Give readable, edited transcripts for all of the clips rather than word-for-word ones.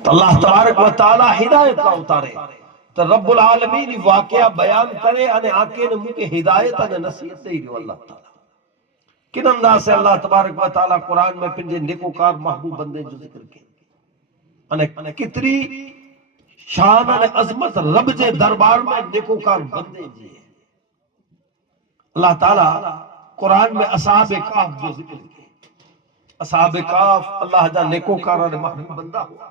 تو اللہ تبارک و تعالی ہدایت کا اتارے تو رب العالمین واقعہ بیان کرے انہیں آکے نے مجھے ہدایت انہیں نصیحت دے گی اللہ تعالی کن انداز سے اللہ تبارک و تعالی قرآن میں پنجے نیکوکار محبوب بندے جو ذکر کے انہیں کتری شان انہیں عظمت رب جے دربار میں نیکوکار بندے جی اللہ تعالی قرآن میں اصحاب کہف جو ذکر کے اصحاب کہف اللہ جا نیکوکار انہیں محبوب بندہ ہوا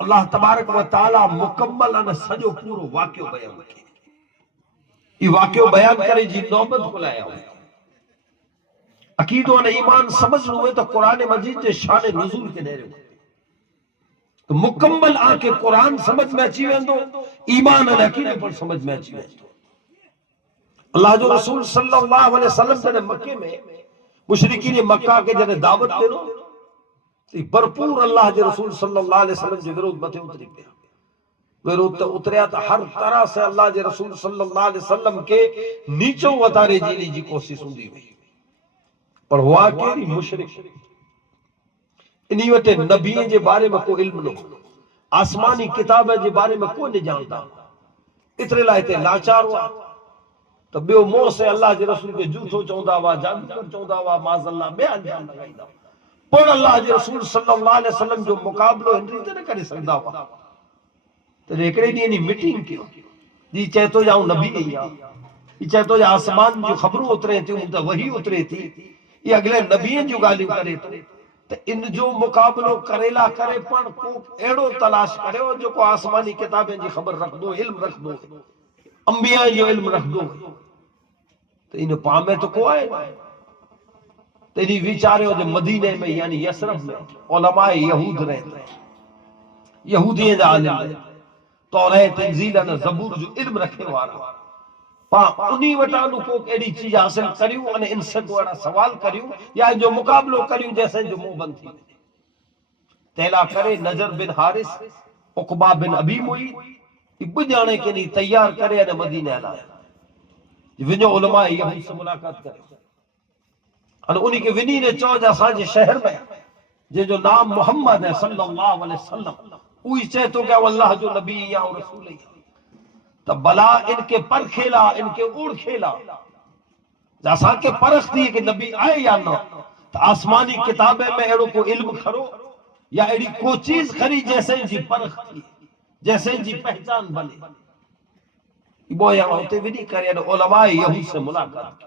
اللہ تبارک و تعالی مکمل انہیں سجو پورو واقعہ بیان کے یہ واقعہ بیان کرے جی نوبت کو لایا ہوئے عقیدوں نے ایمان سمجھ ہوئے تو قرآن مجید کے شان نزول کے نیرے ہوئے تو مکمل آکے قرآن سمجھ میں اچھی ویندو ایمان اور عقیدے پر سمجھ میں اچھی ویندو اللہ جو رسول صلی اللہ علیہ وسلم جنہیں مکے میں مشرکین مکہ کے جنہیں دعوت دینو برپور اللہ جو رسول صلی اللہ علیہ وسلم جو ورود بتے اتری پیا ورود اتریا تا ہر طرح سے اللہ جو رسول صلی اللہ علیہ وسلم کے نیچوں وطارے جیلی جی کوشش ہوندی ہوئی پر ہوا کہ مشرک انہی وٹے نبیوں کے بارے میں کوئی علم نہ آسمانی کتابیں کے بارے میں کوئی نہیں جانتا اترے لائے تے لاچار ہوا تو بیو موہ سے اللہ کے رسول کے جھوٹو چوندہ ہوا جادوگر چوندہ ہوا معاذ اللہ بے انجام لگائی دا پر اللہ کے رسول صلی اللہ علیہ وسلم جو مقابلو ہنری تے نہ کرے سکتا ہوا تو ایکڑے نہیں نہیں میٹنگ کیوں جی چاہے تو جاؤں نبی نہیں آ یہ چاہے تو جا آسمان جو خبروں اترے تھی ان تو وہی اترے تھی یہ اگلے نبیوں جو گالیوں کرے تو ان جو مقابلوں کریلا کرے پڑ کو ایڑو تلاش کرے اور جو کو آسمانی کتابیں جی خبر رکھ دو علم رکھ دو انبیاء جو علم رکھ دو تو انہیں پامے تو کو آئے تو انہیں ویچارے ہو جو مدینے میں یعنی یسرف میں علماء یہود رہتے ہیں یہودی جا عالم رہتے توریت انزیل اور زبور جو علم رکھے وارا انہی وٹانو کو ایڈی چیز حاصل کریوں انہیں ان سے کو ایڈا سوال کریوں یا جو مقابلوں کریوں جیسے جو منہ بند تھی تیلا کرے نجر بن حارث عقبہ بن ابی معیط اب جانے کے نہیں تیار کرے انہیں مدینہ لائے ونجو علماء یہود سے ملاقات کرے انہی کے ونی نے چوجہ سانجے شہر میں جو نام محمد ہے صلی اللہ علیہ وسلم اوہی چاہے تو کہ اللہ جو نبی یا رسول ہے تو بلا ان کے پر کھیلا ان کے اوڑ کھیلا جیسا کہ پرخ دی کہ نبی آئے یا نہ تو آسمانی کتابیں میں ایڑو کو علم کھرو یا ایڑی کو چیز کھری جیسے جی پرخ تھی جیسے جی پہچان بنے وہ یہاں ہوتے بھی نہیں کرے علماء یہود سے ملاقات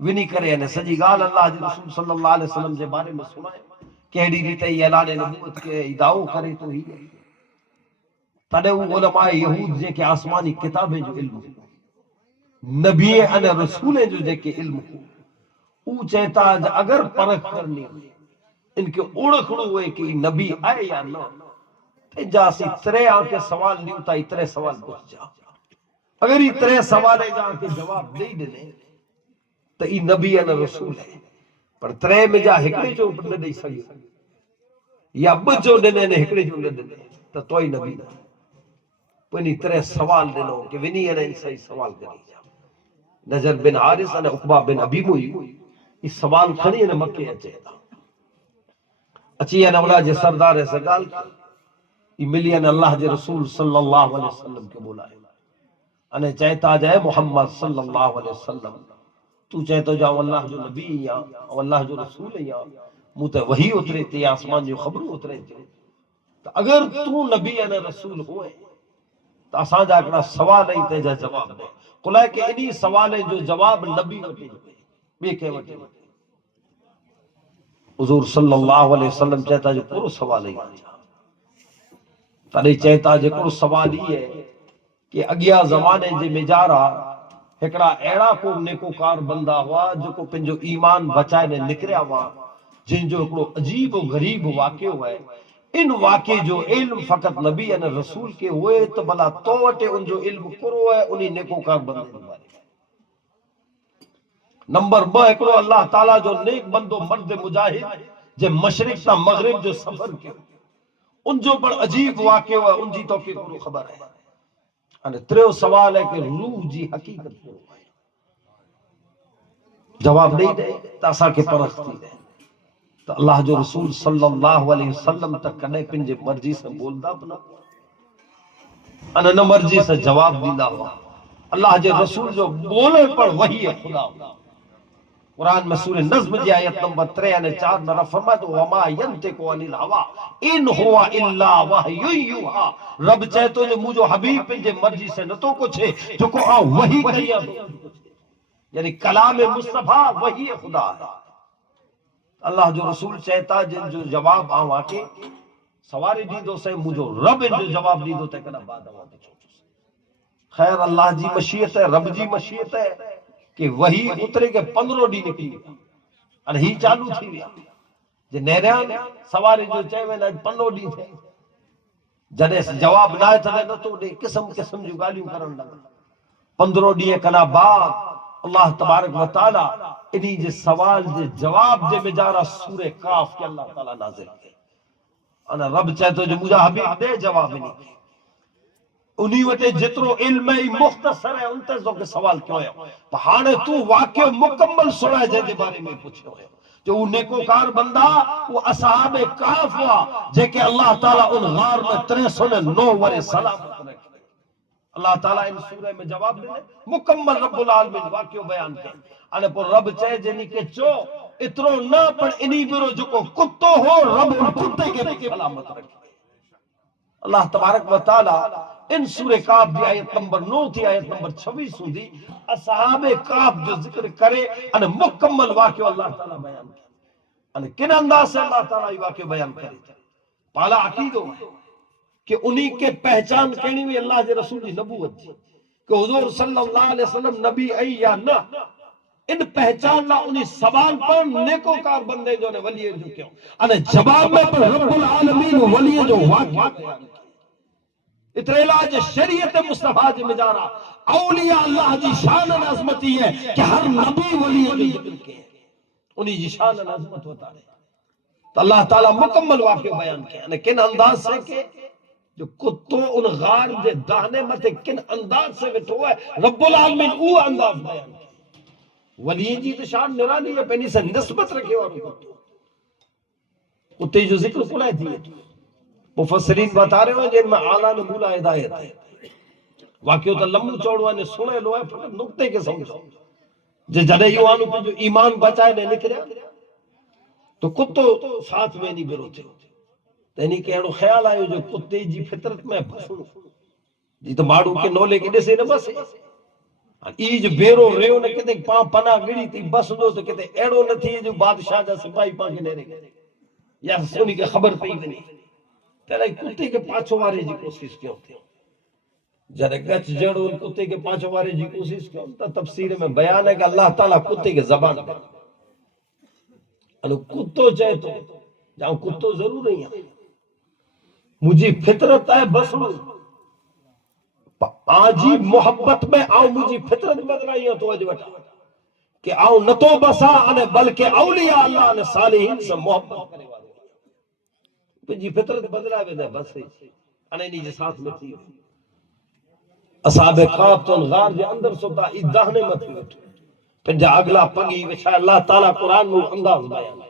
بھی نہیں کرے سجی گال اللہ جی رسول صلی اللہ علیہ وسلم کے بارے میں سنائے کہڑی ریتے یہ اعلان نبوت کے ادعاؤ کرے تو ہی تڑے وہ علماء یہود جے کے آسمانی کتابیں جو علم ہو نبی ان رسولیں جو جے کے علم ہو او چہتا اگر پرکھ کرنی ان کے اوڑکھڑو ہوئے کہ نبی آئے یا نہ تے جاسی ترے آنکے سوال نہیں ہوتا اترے سوال پوچھ جا اگر اترے سوالے جا کے جواب نہیں دنے تو ای نبی ان رسول ہے پر ترے میں جا ہکڑے جو نہ دے سکے یا بچو دنے نے ہکڑے جو نہ دنے تو توئی نبی نہ پنی ترے سوال دنو کہ ونی انہیں ان سے سوال کری جا نجر بن حارث انہیں عقبہ بن ابی معیط اس سوال کھڑی انہیں مکے اچھے تھا اچھی انہیں اولا جے سردار ہے سگال یہ ملی انہیں اللہ جے رسول صلی اللہ علیہ وسلم کے بولائے انہیں چاہتا جائے محمد صلی اللہ علیہ وسلم تو چاہتا جاؤ اللہ جو نبی یا اللہ جو رسول یا موتے وہی اترے تھے آسمان جو خبروں اترے تھے تو اگر تو نبی انہیں رسول ہوئے تو آسان جا کر سوال نہیں تے جا جواب دے قلعہ کہ انہی سوالیں جو جواب نبی وٹے بے کے وٹے حضور صلی اللہ علیہ وسلم چاہتا جو کرو سوال ہی آجا تانے چاہتا جو کرو سوال ہی ہے کہ اگیا زمانے جے میں جا رہا ایکڑا ایڑا کو نیکوکار بندہ ہوا جو کو پنجو ایمان بچائے نے نکریا ہوا جن جو ایکڑو عجیب و غریب واقع ہوا ہے ان واقع جو علم فقط نبی ان رسول کے ہوئے تو بلا توٹے ان جو علم کرو ہے انہی نیکوکار بندے بارے نمبر با ایکڑو اللہ تعالیٰ جو نیک بندو مرد مجاہد جے مشرق تا مغرب جو سفر کے ان جو پر عجیب واقع ہوا ان جی تو کہ کرو خبر ہے تریو سوال ہے کہ روح جی حقیقت کو جواب نہیں دے تاسا کے پرختی دے تو اللہ جو رسول صلی اللہ علیہ وسلم تک کنے پنجے مرضی سے بولدا بنا انہ مرضی سے جواب دیندہ ہوا اللہ جے رسول جو بولے پر وہی ہے خدا قرآن میں سورہ نظم جی آیت نمبر 3 نے 4 میں فرمایا تو وما ينطق عن الهوى ان هو الا وحی یوحى رب چاہے تو جو مجھو حبیب پنجے مرضی سے نہ تو کچھ ہے جو کو وحی کہیا یعنی کلام مصطفیٰ وحی خدا ہے اللہ جو رسول چاہتا جن جو جواب آواں کے سواری دی دو سے مجھو رب جو جواب دی دو تے کنا بعد آواں کے خیر اللہ جی مشیت ہے رب جی مشیت ہے کہ وہی اترے کے 15 ڈی نکلی اور ہی چالو تھی ویا جے نیریان سواری جو چاہے وے 15 ڈی تھے جنے جواب نہ تھے نہ تو قسم قسم جو گالیوں کرن لگا 15 ڈی کنا بعد اللہ تبارک و تعالی انہی جے سوال جے جواب دے بجارا سورہ کاف کے اللہ تعالی نازل کیا انا رب چاہے تو جو مجھا حبیب دے جواب نہیں انہی وٹے جترو علم مختصر ہے انتے جو کے سوال کیوں ہے پہانے تو واقع مکمل سنا ہے جے بارے میں پوچھے ہوئے جو وہ نیکوکار بندہ وہ اصحاب کہف ہوا جے کہ اللہ تعالیٰ ان غار میں 309 ورے سلامت رکھے اللہ تعالیٰ ان سورہ میں جواب دے مکمل رب العالمین واقع بیان کے انے پر رب چاہے جنی کے چو اترو نہ پر انہی برو جو کو کتو ہو رب ان کتے کے سلامت رکھے اللہ تبارک و تعالی ان سورہ کاف دی آیت نمبر 9 تھی آیت نمبر 26 دی اصحاب کاف جو ذکر کرے ان مکمل واقعہ اللہ تعالی بیان کرے ان کن انداز سے اللہ تعالی واقعہ بیان کرے پالا عقیدو کہ انہی کے پہچان کہنی ہوئی اللہ کے رسول کی نبوت تھی کہ حضور صلی اللہ علیہ وسلم نبی ای یا نہ ان پہچان لا انہی سوال پر نیکوکار بندے جو نے ولی جو کیوں ان جواب میں پر رب العالمین ولی جو واقعہ اترے علاج شریعت مصطفیٰ جی مجارا اولیاء اللہ جی شان عظمتی ہے کہ ہر نبی ولی جو ذکر کے انہی جی شان عظمت ہوتا رہے تو اللہ تعالیٰ مکمل واقعہ بیان کیا یعنی کن انداز سے کہ جو کتو ان غار جے دہنے متے کن انداز سے وٹھو ہے رب العالمین او انداز بیان کیا ولی جی تو شان نرانی ہے پہنی سے نسبت رکھے اور کتو کتے جو ذکر کھلائے تھی مفسرین بتا رہے ہیں جن میں اعلیٰ نمولہ ہدایت ہے واقعی تو لمبو چوڑوا نے سنے لو ہے پھر نکتے کے سمجھو جے جڑے یوانو پہ جو ایمان بچائے نے نکلے تو کتو ساتھ میں نہیں برو تھے تینی کہ ایڑو خیال آئے جو کتے جی فطرت میں بسنو جی تو ماڑو کے نولے کے دے سے نہ بسے ای جو بیرو ریو نے کہتے پاں پناہ گڑی تھی بس دو تو کہتے ایڑو نہ تھی جو بادشاہ جا سپاہی پاں کے نیرے گئے یا سنی کے خبر پہی بنی تیرا کتے کے پاچھو وارے جی کوشش کیا ہوتے ہیں جرے گچ جڑو ان کتے کے پاچھو وارے جی کوشش کیا ہوتا تفسیر میں بیان ہے کہ اللہ تعالیٰ کتے کے زبان دے انہوں کتو چاہے تو جہاں کتو ضرور نہیں ہے مجھے فطرت ہے بس آجی محبت میں آؤ مجھے فطرت بدلائی ہے تو اجوٹا کہ آؤ نہ تو بسا انہیں بلکہ اولیاء اللہ نے صالحین سے محبت کرے والے جی فطرت بدلا وے بس انہیں نیجے ساتھ میں تھی اصحاب کاف تو غار جے اندر سوتا ای دہنے مت بیٹھو پھر جا اگلا پگی وچھا اللہ تعالیٰ قرآن میں انداز بیان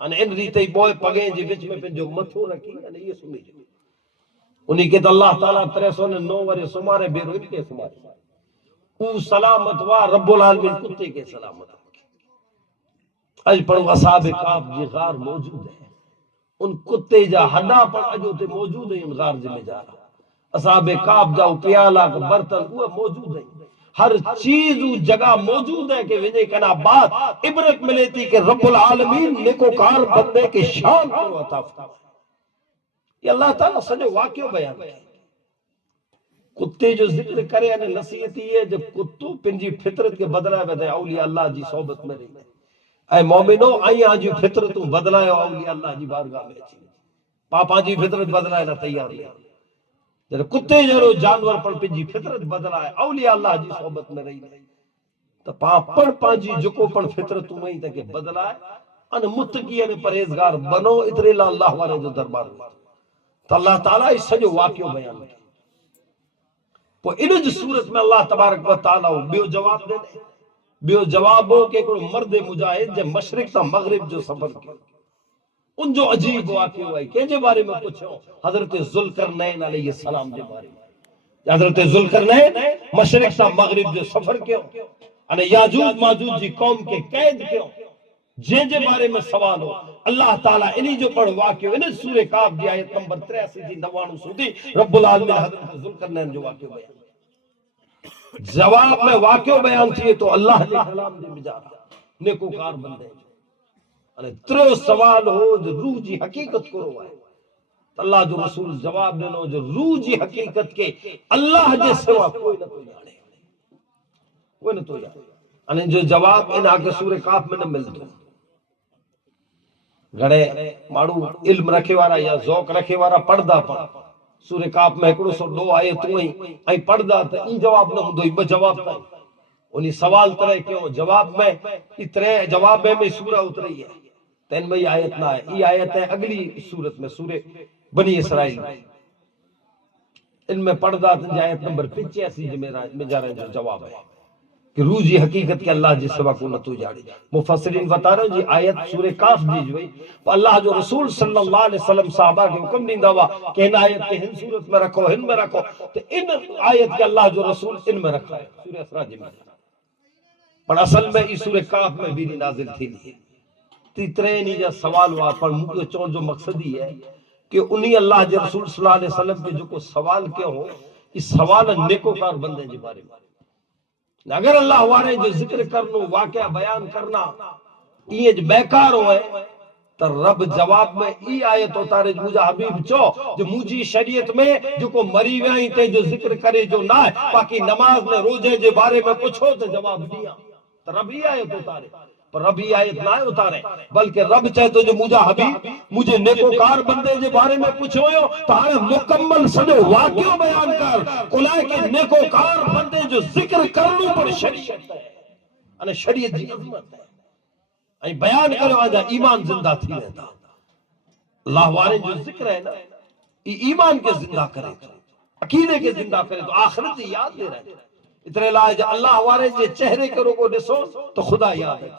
ان ان ریتے بوئے پگیں جی وچ میں پھر جو متھو رکھی ان یہ سنی جو انہی کہ اللہ تعالیٰ 309 ورے سمارے بے رو ان کے سمارے او سلامت وا رب العالمین کتے کے سلامت اج پڑھو اصحاب کاف جی غار موجود ہے ان کتے جا ہڈا پر اجو تے موجود ہے ان غار جی میں جا رہا اصحاب کاف جاؤ پیالا برتن وہ موجود ہے ہر چیز وہ جگہ موجود ہے کہ وجہ کنا بات عبرت ملے تھی کہ رب العالمین نیکوکار بندے کے شان کو عطا فرمائے یہ اللہ تعالیٰ سجو واقعہ بیان ہے کتے جو ذکر کرے یعنی نصیحت یہ ہے جب کتو پنجی فطرت کے بدلہ بدلے اولیاء اللہ جی صحبت میں رہی ہے اے مومنو آئی آن جی فطرت بدلائے اولیاء اللہ جی بارگاہ میں چیئے پاپا جی فطرت بدلائے نہ تیار لیا جب کتے جرو جانور پر پنجی فطرت بدلائے اولیاء اللہ جی صحبت میں رہی ہے تو پاپڑ پانجی جکو پر فطرت میں ہی تک بدلائے ان متقی ان پرہیزگار بنو اترے اللہ والے جو دربار میں تو اللہ تعالیٰ اس سجو واقعہ بیان ہے وہ انج صورت میں اللہ تبارک و تعالیٰ بیو جواب دے دے بیو جواب ہو کہ کوئی مرد مجاہد جے مشرق تا مغرب جو سفر کیا ان جو عجیب واقع ہوئے کہ جے بارے میں پوچھو حضرت ذوالقرنین علیہ السلام دے بارے میں حضرت ذوالقرنین مشرق تا مغرب جو سفر کیوں انہیں یاجوج ماجوج جی قوم کے قید کیوں جے بارے میں سوال ہو اللہ تعالیٰ انہی جو پڑھ واقع ہو انہیں سورہ کاف دی آیت نمبر 83 دی 99 سودی رب العالمین حضرت ذوالقرنین جو واقع بیان جواب میں واقع بیان تھیے تو اللہ نے کلام دے بجارا نیکوکار بندے ترو سوال ہو جو روح جی حقیقت کو روائے اللہ جو رسول جواب دینا جو روح جی حقیقت کے اللہ جے سوا کوئی نہ تو جانے کوئی نہ تو جانے جو جواب ان آکے سورہ کاف میں نہ ملتے گھڑے مارو علم رکھے وارا یا ذوق رکھے وارا پڑھدا پڑھ سورہ کاف میں 102 آئے تو ہی پڑھدا تا این جواب نہ ہوں دو جواب تا انہی سوال طرح کیوں جواب میں اترے جواب میں سورہ اتری ہے تین میں یہ آیت نہ ہے یہ آیت ہے اگلی صورت میں سورہ بنی اسرائیل ان میں پڑھدا تھا آیت نمبر 85 میں جا رہے ہیں جو جواب ہے کہ روح جی حقیقت کے اللہ جس سوا کو نہ تو جاڑی مفسرین بتا رہے ہیں جی آیت سورہ کاف دی جو اللہ جو رسول صلی اللہ علیہ وسلم صحابہ کے حکم نہیں دعوا کہ ان آیت کے ہن صورت میں رکھو ہن میں رکھو تو ان آیت کے اللہ جو رسول ان میں رکھا ہے سورہ اسراء میں پر اصل میں اس سورہ کاف میں بھی نازل تھی نہیں تیترے نہیں جا سوال ہوا پر مجھے چون جو مقصد ہی ہے کہ انہی اللہ جی رسول صلی اللہ علیہ وسلم کے جو کو سوال کیا ہو اس سوال نیکوکار بندے جی بارے میں اگر اللہ وارے جو ذکر کرنو واقعہ بیان کرنا یہ جو بیکار ہوئے تو رب جواب میں ای آیت اتارے جو مجھے حبیب چو جو مجھے شریعت میں جو کو مری وائیں تے جو ذکر کرے جو نہ ہے باقی نماز میں روجے جو بارے میں پوچھو تو جواب دیا تو رب ای آیت اتارے پر رب ای آیت نہ اتارے بلکہ رب چاہے تو جو مجھے حبیب مجھے نیکوکار بندے جو بارے میں پوچھو تو ہمیں مکمل سدے واقعہ بیان کر کلائے کہ نیکوکار بندے جو ذکر کرنو پر شریعت ہے انہیں شریعت جی عظمت ہے بیان کرو آجا ایمان زندہ تھی رہتا اللہ وارے جو ذکر ہے نا ایمان کے زندہ کرے تو عقیدے کے زندہ کرے تو آخرت یاد دے رہے اتنے لائے جا اللہ وارے جو چہرے کرو کو دسو تو خدا یاد ہے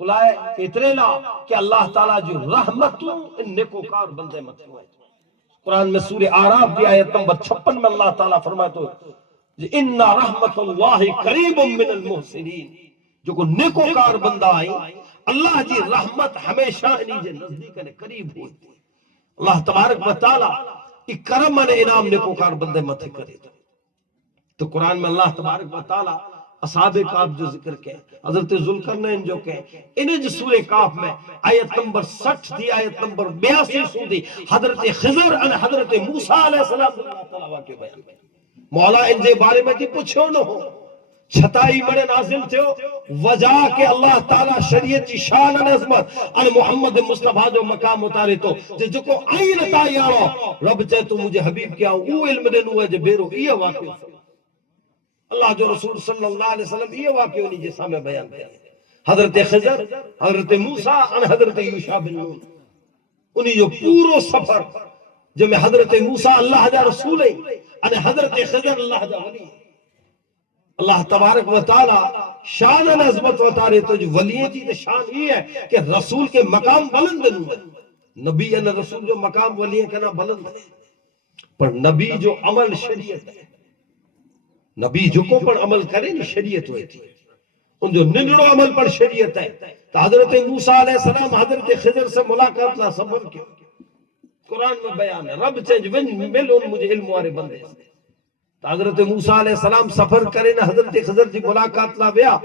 خلائے اتنے لا کہ اللہ تعالیٰ جو رحمتوں ان نیکوکار بندے مت ہوئے قرآن میں سورہ آراف دی آیت نمبر 56 میں اللہ تعالیٰ فرمائے تو اِنَّ رحمت اللہ قریب من المحسنین جو کو نیکوکار بندہ آئی اللہ جی رحمت ہمیشہ انہی جے نزدیک نے قریب ہوئی اللہ تبارک و تعالیٰ ایک کرم نے انعام نیکوکار بندے مت کرے تو قرآن میں اللہ تبارک و تعالیٰ اصحاب کاف جو ذکر کے حضرت ذوالقرنین جو کہ انہیں جو سورہ کاف میں آیت نمبر 60 دی آیت نمبر 82 سودی حضرت خضر اور حضرت موسیٰ علیہ السلام اللہ تعالیٰ واقع بیان میں مولا ان دے بارے میں کی پوچھو نہ ہو چھتائی بڑے نازل تھے وجہ کہ اللہ تعالیٰ شریعت کی شان اور عظمت ان محمد مصطفیٰ جو مقام اتارے تو جو کو آئین تائی آرہا رب چاہے تو مجھے حبیب کیا وہ علم دینو ہے جو بیرو یہ واقع اللہ جو رسول صلی اللہ علیہ وسلم یہ واقعی انہی جیسا میں بیان کیا حضرت خضر حضرت موسیٰ اور حضرت یوشع بن نون انہی جو پورو سفر جو میں حضرت موسیٰ اللہ جا رسول ہے اور حضرت خضر اللہ جا ولی اللہ تبارک و تعالی شان و عظمت و تعالی تو جو ولییں جی شان یہ ہے کہ رسول کے مقام بلند نہیں نبی اور رسول جو مقام ولییں کنا بلند ہے پر نبی جو عمل شریعت ہے نبی جو کو پر عمل کرے نہیں شریعت ہوئی تھی ان جو ننڑو عمل پر شریعت ہے تو حضرت موسیٰ علیہ السلام حضرت خضر سے ملاقات لا سفر کیوں قرآن میں بیان ہے رب چنج مل ان مجھے علم وارے بندے تو حضرت موسیٰ علیہ السلام سفر کرے نا حضرت خضر جی ملاقات لا بیا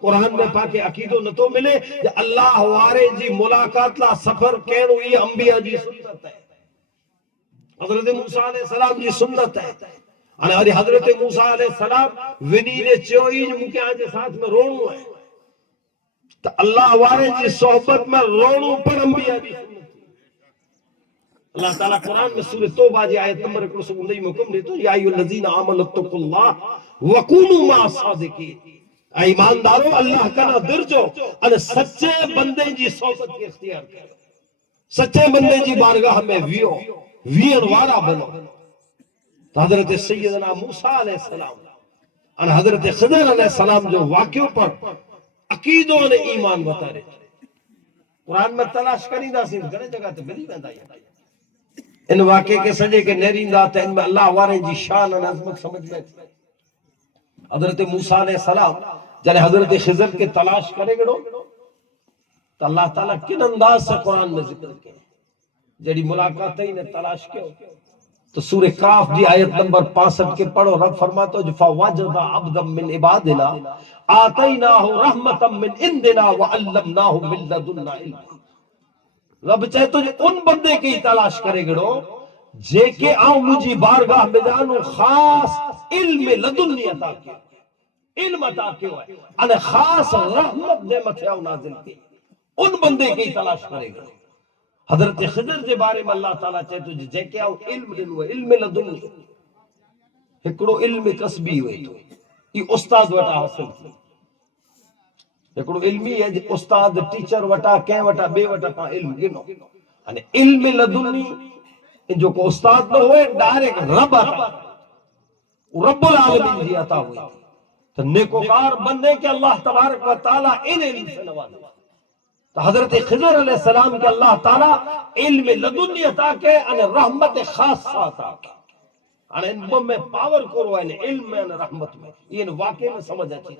قرآن میں پاکے عقیدو نہ تو ملے کہ اللہ وارے جی ملاقات لا سفر کہنو یہ انبیاء جی سنت ہے حضرت موسیٰ علیہ السلام جی سنت ہے اور حضرت موسیٰ علیہ السلام ونینے چوئیج مکہ آجے ساتھ میں رونو ہے تو اللہ وارے جی صحبت میں رونو پر انبیاء جی سنت اللہ تعالیٰ قرآن میں سورہ توبہ جی آیت نمبر 119 میں حکم دیتا یا ایھا الذین آمنوا اتقوا اللہ وکونوا مع الصادقین ایماندارو اللہ کا نہ درجو اور سچے بندے جی صحبت کے اختیار کرو سچے بندے جی بارگاہ میں ویئن وارا بنو تو حضرت سیدنا موسیٰ علیہ السلام اور حضرت خضر علیہ السلام جو واقعوں پر عقیدوں نے ایمان بتا رہے قرآن میں تلاش کریندا سی گھنے جگہ تے ملی ویندا ہے ان واقعے کے سجے کے نیریندا تے ان میں اللہ وارے جی شان اور عظمت سمجھ میں حضرت موسیٰ علیہ السلام جنہیں حضرت خضر کے تلاش کرے گڑو تو اللہ تعالیٰ کن انداز سے قرآن میں ذکر کے جڑی ملاقات ہی نے تلاش کیوں تو سورہ کاف دی آیت نمبر 65 کے پڑھو رب فرماتا ہے فَوَجَدَ عَبْدًا مِّنْ عِبَادِنَا آتَيْنَاهُ رَحْمَةً مِّنْ عِنْدِنَا وَعَلَّمْنَاهُ مِن لَّدُنَّا عِلْمًا رب چاہے تو ان بندے کی تلاش کرے گڑو جے کہ آؤں مجھے بارگاہ میں جانو خاص علم لدنی عطا کیا علم عطا کیا ہے انہیں خاص رحمت نعمت ہے نازل کی ان بندے کی تلاش کرے گا حضرت خضر کے بارے میں اللہ تعالیٰ چاہے تو جے کہ آؤں علم دنو علم لدنی ہکڑو علم کسبی ہوئی تو یہ استاد وٹا حاصل تھی ہکڑو علمی ہے استاد ٹیچر وٹا کہیں وٹا بے وٹا پا علم گنو علم لدنی جو کو استاد نہ ہوئے ڈائریکٹ رب عطا رب العالمین جی عطا ہوئی تو نیکوکار بندے کہ اللہ تبارک و تعالیٰ ان علم سے نوازا تو حضرت خضر علیہ السلام کے اللہ تعالیٰ علم لدنی عطا کے ان رحمت خاص عطا کے ان میں پاور کرو ان علم میں ان رحمت میں یہ ان واقعے میں سمجھ آتی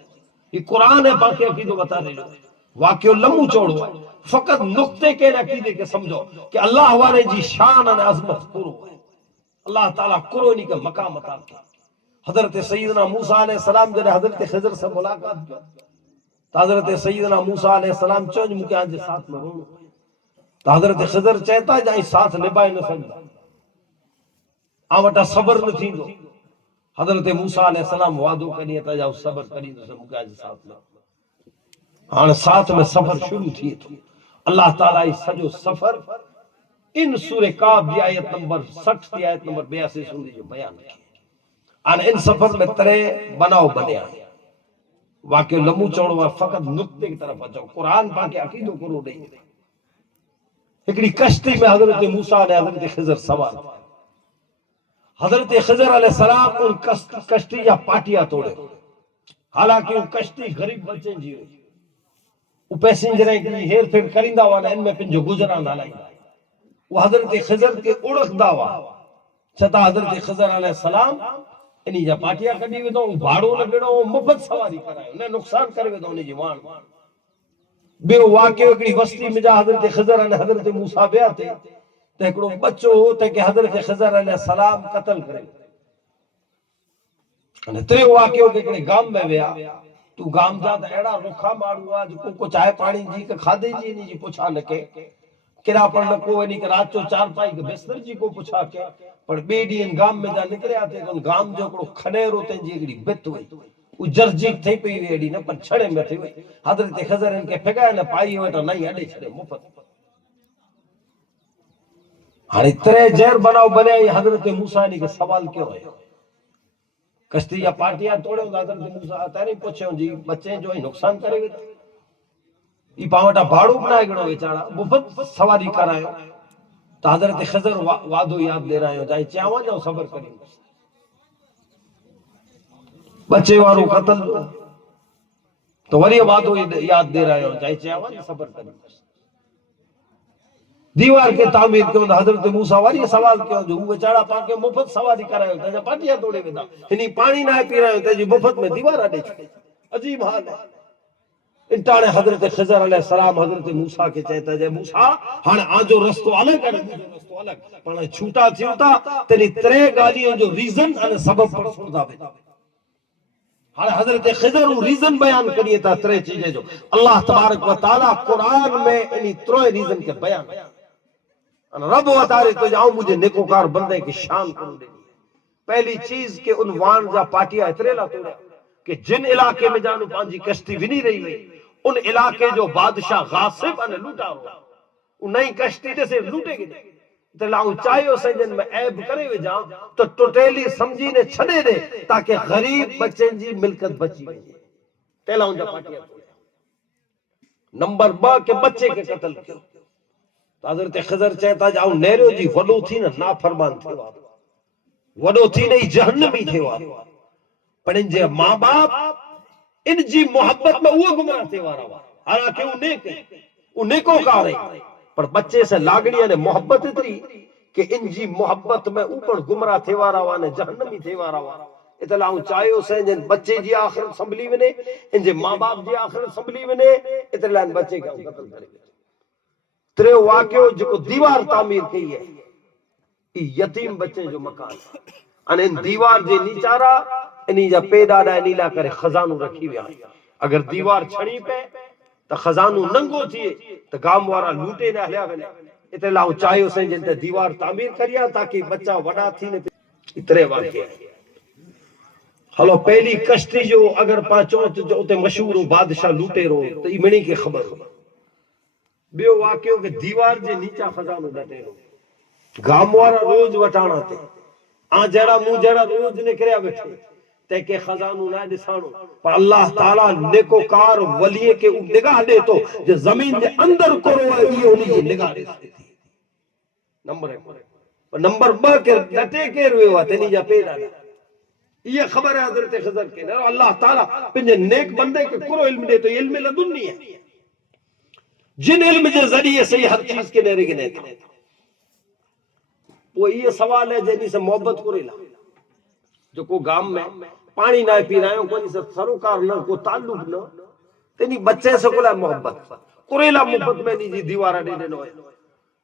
یہ قرآن ہے باقی عقیدو بتا رہے لو واقعی لمو چوڑو ہے فقط نقطے کے عقیدے کے سمجھو کہ اللہ والے جی شان اور عظمت کرو ہے اللہ تعالیٰ کرو نہیں کا مقام عطا کیا حضرت سیدنا موسیٰ علیہ السلام جنہیں حضرت خضر سے ملاقات کیا تو حضرت سیدنا موسیٰ علیہ السلام چونج مکہ آنجے ساتھ میں رونو تو حضرت خضر چاہتا جائیں ساتھ نبائے نہ سکتا آمٹا صبر نہ تھی دو حضرت موسیٰ علیہ السلام وعدو کرنی تا جاؤ صبر کرنی تو مکہ آنجے ساتھ میں ہاں ساتھ میں سفر شروع تھی تو اللہ تعالیٰ اس سجو سفر ان سورہ کاف دی آیت نمبر 60 دی آیت نمبر 82 سن جو بیان کی ان سفر میں ترے بناؤ بنے آئے واقعی لمو چوڑو فقط نقطے کی طرف اچھو قرآن پاکے عقیدو کرو نہیں ایکڑی کشتی میں حضرت موسیٰ نے حضرت خضر سوار حضرت خضر علیہ السلام ان کشتی یا پاٹیا توڑے حالانکہ ان کشتی غریب بچے جی ہوئی وہ پیسنجریں کی ہیر پھر کرندہ وانا ان میں پنجو گزران ڈالائی وہ حضرت خضر کے اڑک داوا چھتا حضرت خضر علیہ السلام انہی جا پاٹیا کڑی ہوئی دو بھاڑوں لگڑو مفت سواری کرائے انہیں نقصان کرے ہوئی دو انہی جوان بے واقعی اکڑی وسطی میں جا حضرت خضر علیہ حضرت موسیٰ بے آتے تیکڑو بچو ہوتے کہ حضرت خضر علیہ السلام قتل کرے ترے واقعی کے اکڑی گام میں بیا تو گام جا تا ایڑا رکھا ماروا جو کو چائے پانی جی کا کھادے جی نہیں جی پوچھا نکے کرا پر نکو ونی کہ رات چو چار پائی کے بستر جی کو پوچھا کے پر بیڈی ان گام میں جا نکلے آتے ان گام جو کڑو کھنیر ہوتے ہیں جی اکڑی بت ہوئی وہ جرجیک تھی پئی ویڈی نہ پر چھڑے میں تھی ہوئی حضرت خضر ان کے پھگائے نہ پائی ہوئے تو نہیں اڑے چھڑے مفت ہر اترے جیر بناؤ بنے حضرت موسیٰ نے کہ سوال کیوں ہے کشتی یا پارٹیاں توڑے ہوں حضرت موسیٰ آتا نہیں پوچھے ہوں جی بچے جو ہی نقصان کرے ہوئے یہ پاوٹا بھاڑو بنائے گڑو بیچارہ مفت سواری کرائے ہو تو حضرت خضر وعدو یاد دے رہے ہو جائے چاہواں جاؤ صبر کریں بچے وارو قتل تو وری وعدو یاد دے رہے ہو جائے چاہواں جاؤ صبر کریں دیوار کے تعمیر کیوں حضرت موسیٰ واری سوال کیوں جو وہ بیچارہ پاکے مفت سواری کرائے ہوتا ہے پاٹیاں توڑے ہوتا انہی پانی نہ پی رہے ہوتے جی مفت میں دیوار اڑے چھوڑے عجیب حال ہے انتانے حضرت خضر علیہ السلام حضرت موسیٰ کے چاہتا ہے موسیٰ ہاں آجو رستو الگ ہے رستو الگ پڑھنے چھوٹا چھوٹا تیری ترے گالیاں جو ریزن اور سبب پر سندا بیتا ہاں حضرت خضر وہ ریزن بیان کریے تا ترے چیزیں جو اللہ تبارک و تعالیٰ قرآن میں انہی تروے ریزن کے بیان رب و تعالی تو جاؤں مجھے نیکوکار بندے کی شان کروں دے پہلی چیز کے عنوان جا پاٹیا اترے لا توڑا کہ جن علاقے میں جانو پانچی کشتی بھی نہیں رہی ہوئی ان علاقے جو بادشاہ غاصب انہیں لوٹا ہوا ان نئی کشتی دے سے لوٹے گئے تو لاؤں چاہیو سے جن میں عیب کرے ہوئے جاؤں تو ٹوٹیلی سمجھی نے چھڑے دے تاکہ غریب بچے جی ملکت بچی ہوئی تیلاؤں جا پاٹیا توڑا نمبر با کے بچے کے قتل کیوں حضرت خضر چاہتا جاؤں نیرو جی وڈو تھی نا نافرمان تھے وڈو تھی نہیں جہنمی تھے پر ان جے ماں باپ ان جی محبت میں وہ گمراہ تھے وارا حالانکہ وہ نیک انہیں کو کارے پر بچے سے لاگڑیاں نے محبت اتری کہ ان جی محبت میں اوپر گمراہ تھے وارا وانے جہنمی تھے وارا وانا اتلا ہوں چاہیو سے جن بچے جی آخر اسمبلی میں نے ان جے ماں باپ جی آخر اسمبلی میں نے اتلا ان بچے کا قتل کرے گا ترے واقعو جکو دیوار تعمیر کی ہے یتیم بچے جو مکان ان ان دیوار جے نیچارا انہی جا پیڈاڈا انیلا کرے خزانو رکھی ویا اگر دیوار چھڑی پہ تو خزانو ننگو تھیے تو گام وارا لوٹے نہ ہلیا ونے اتلا ہوں چاہیو سے جن تے دیوار تعمیر کریا تاکہ بچہ وڈا تھی نے اترے واقعے ہلو پہلی کشتی جو اگر پاچو تو تے مشہور ہو بادشاہ لوٹے رو تو یہ منی کی خبر ہو بیو واقعو کہ دیوار جے نیچا خزانو ڈٹے رو گاموارا روز وٹانا تے آن جڑا مو جڑا روز نکریا بیٹھے تے کہ خزانو نہ دسانو پر اللہ تعالیٰ نیکو کار ولیے کے نگاہ دے تو جو زمین دے اندر کرو ہے یہ انہی جی نگاہ دے سکتی نمبر ایک نمبر با کے ڈٹے کے روئے ہوا تینی جا پیدا یہ خبر ہے حضرت خضر کے اللہ تعالیٰ پنجے نیک بندے کے کرو علم دے تو یہ علم لدنی ہے جن علم جے ذریعے سے یہ ہر چیز کے نیرے گنے تھے وہ یہ سوال ہے جنہی سے محبت کو ریلا جو کو گام میں پانی نہ پی رہے ہیں کوئی سے سروکار نہ کو تعلق نہ تینی بچے سے کولا محبت قریلا محبت میں نہیں جی دیوارہ دے دے نوئے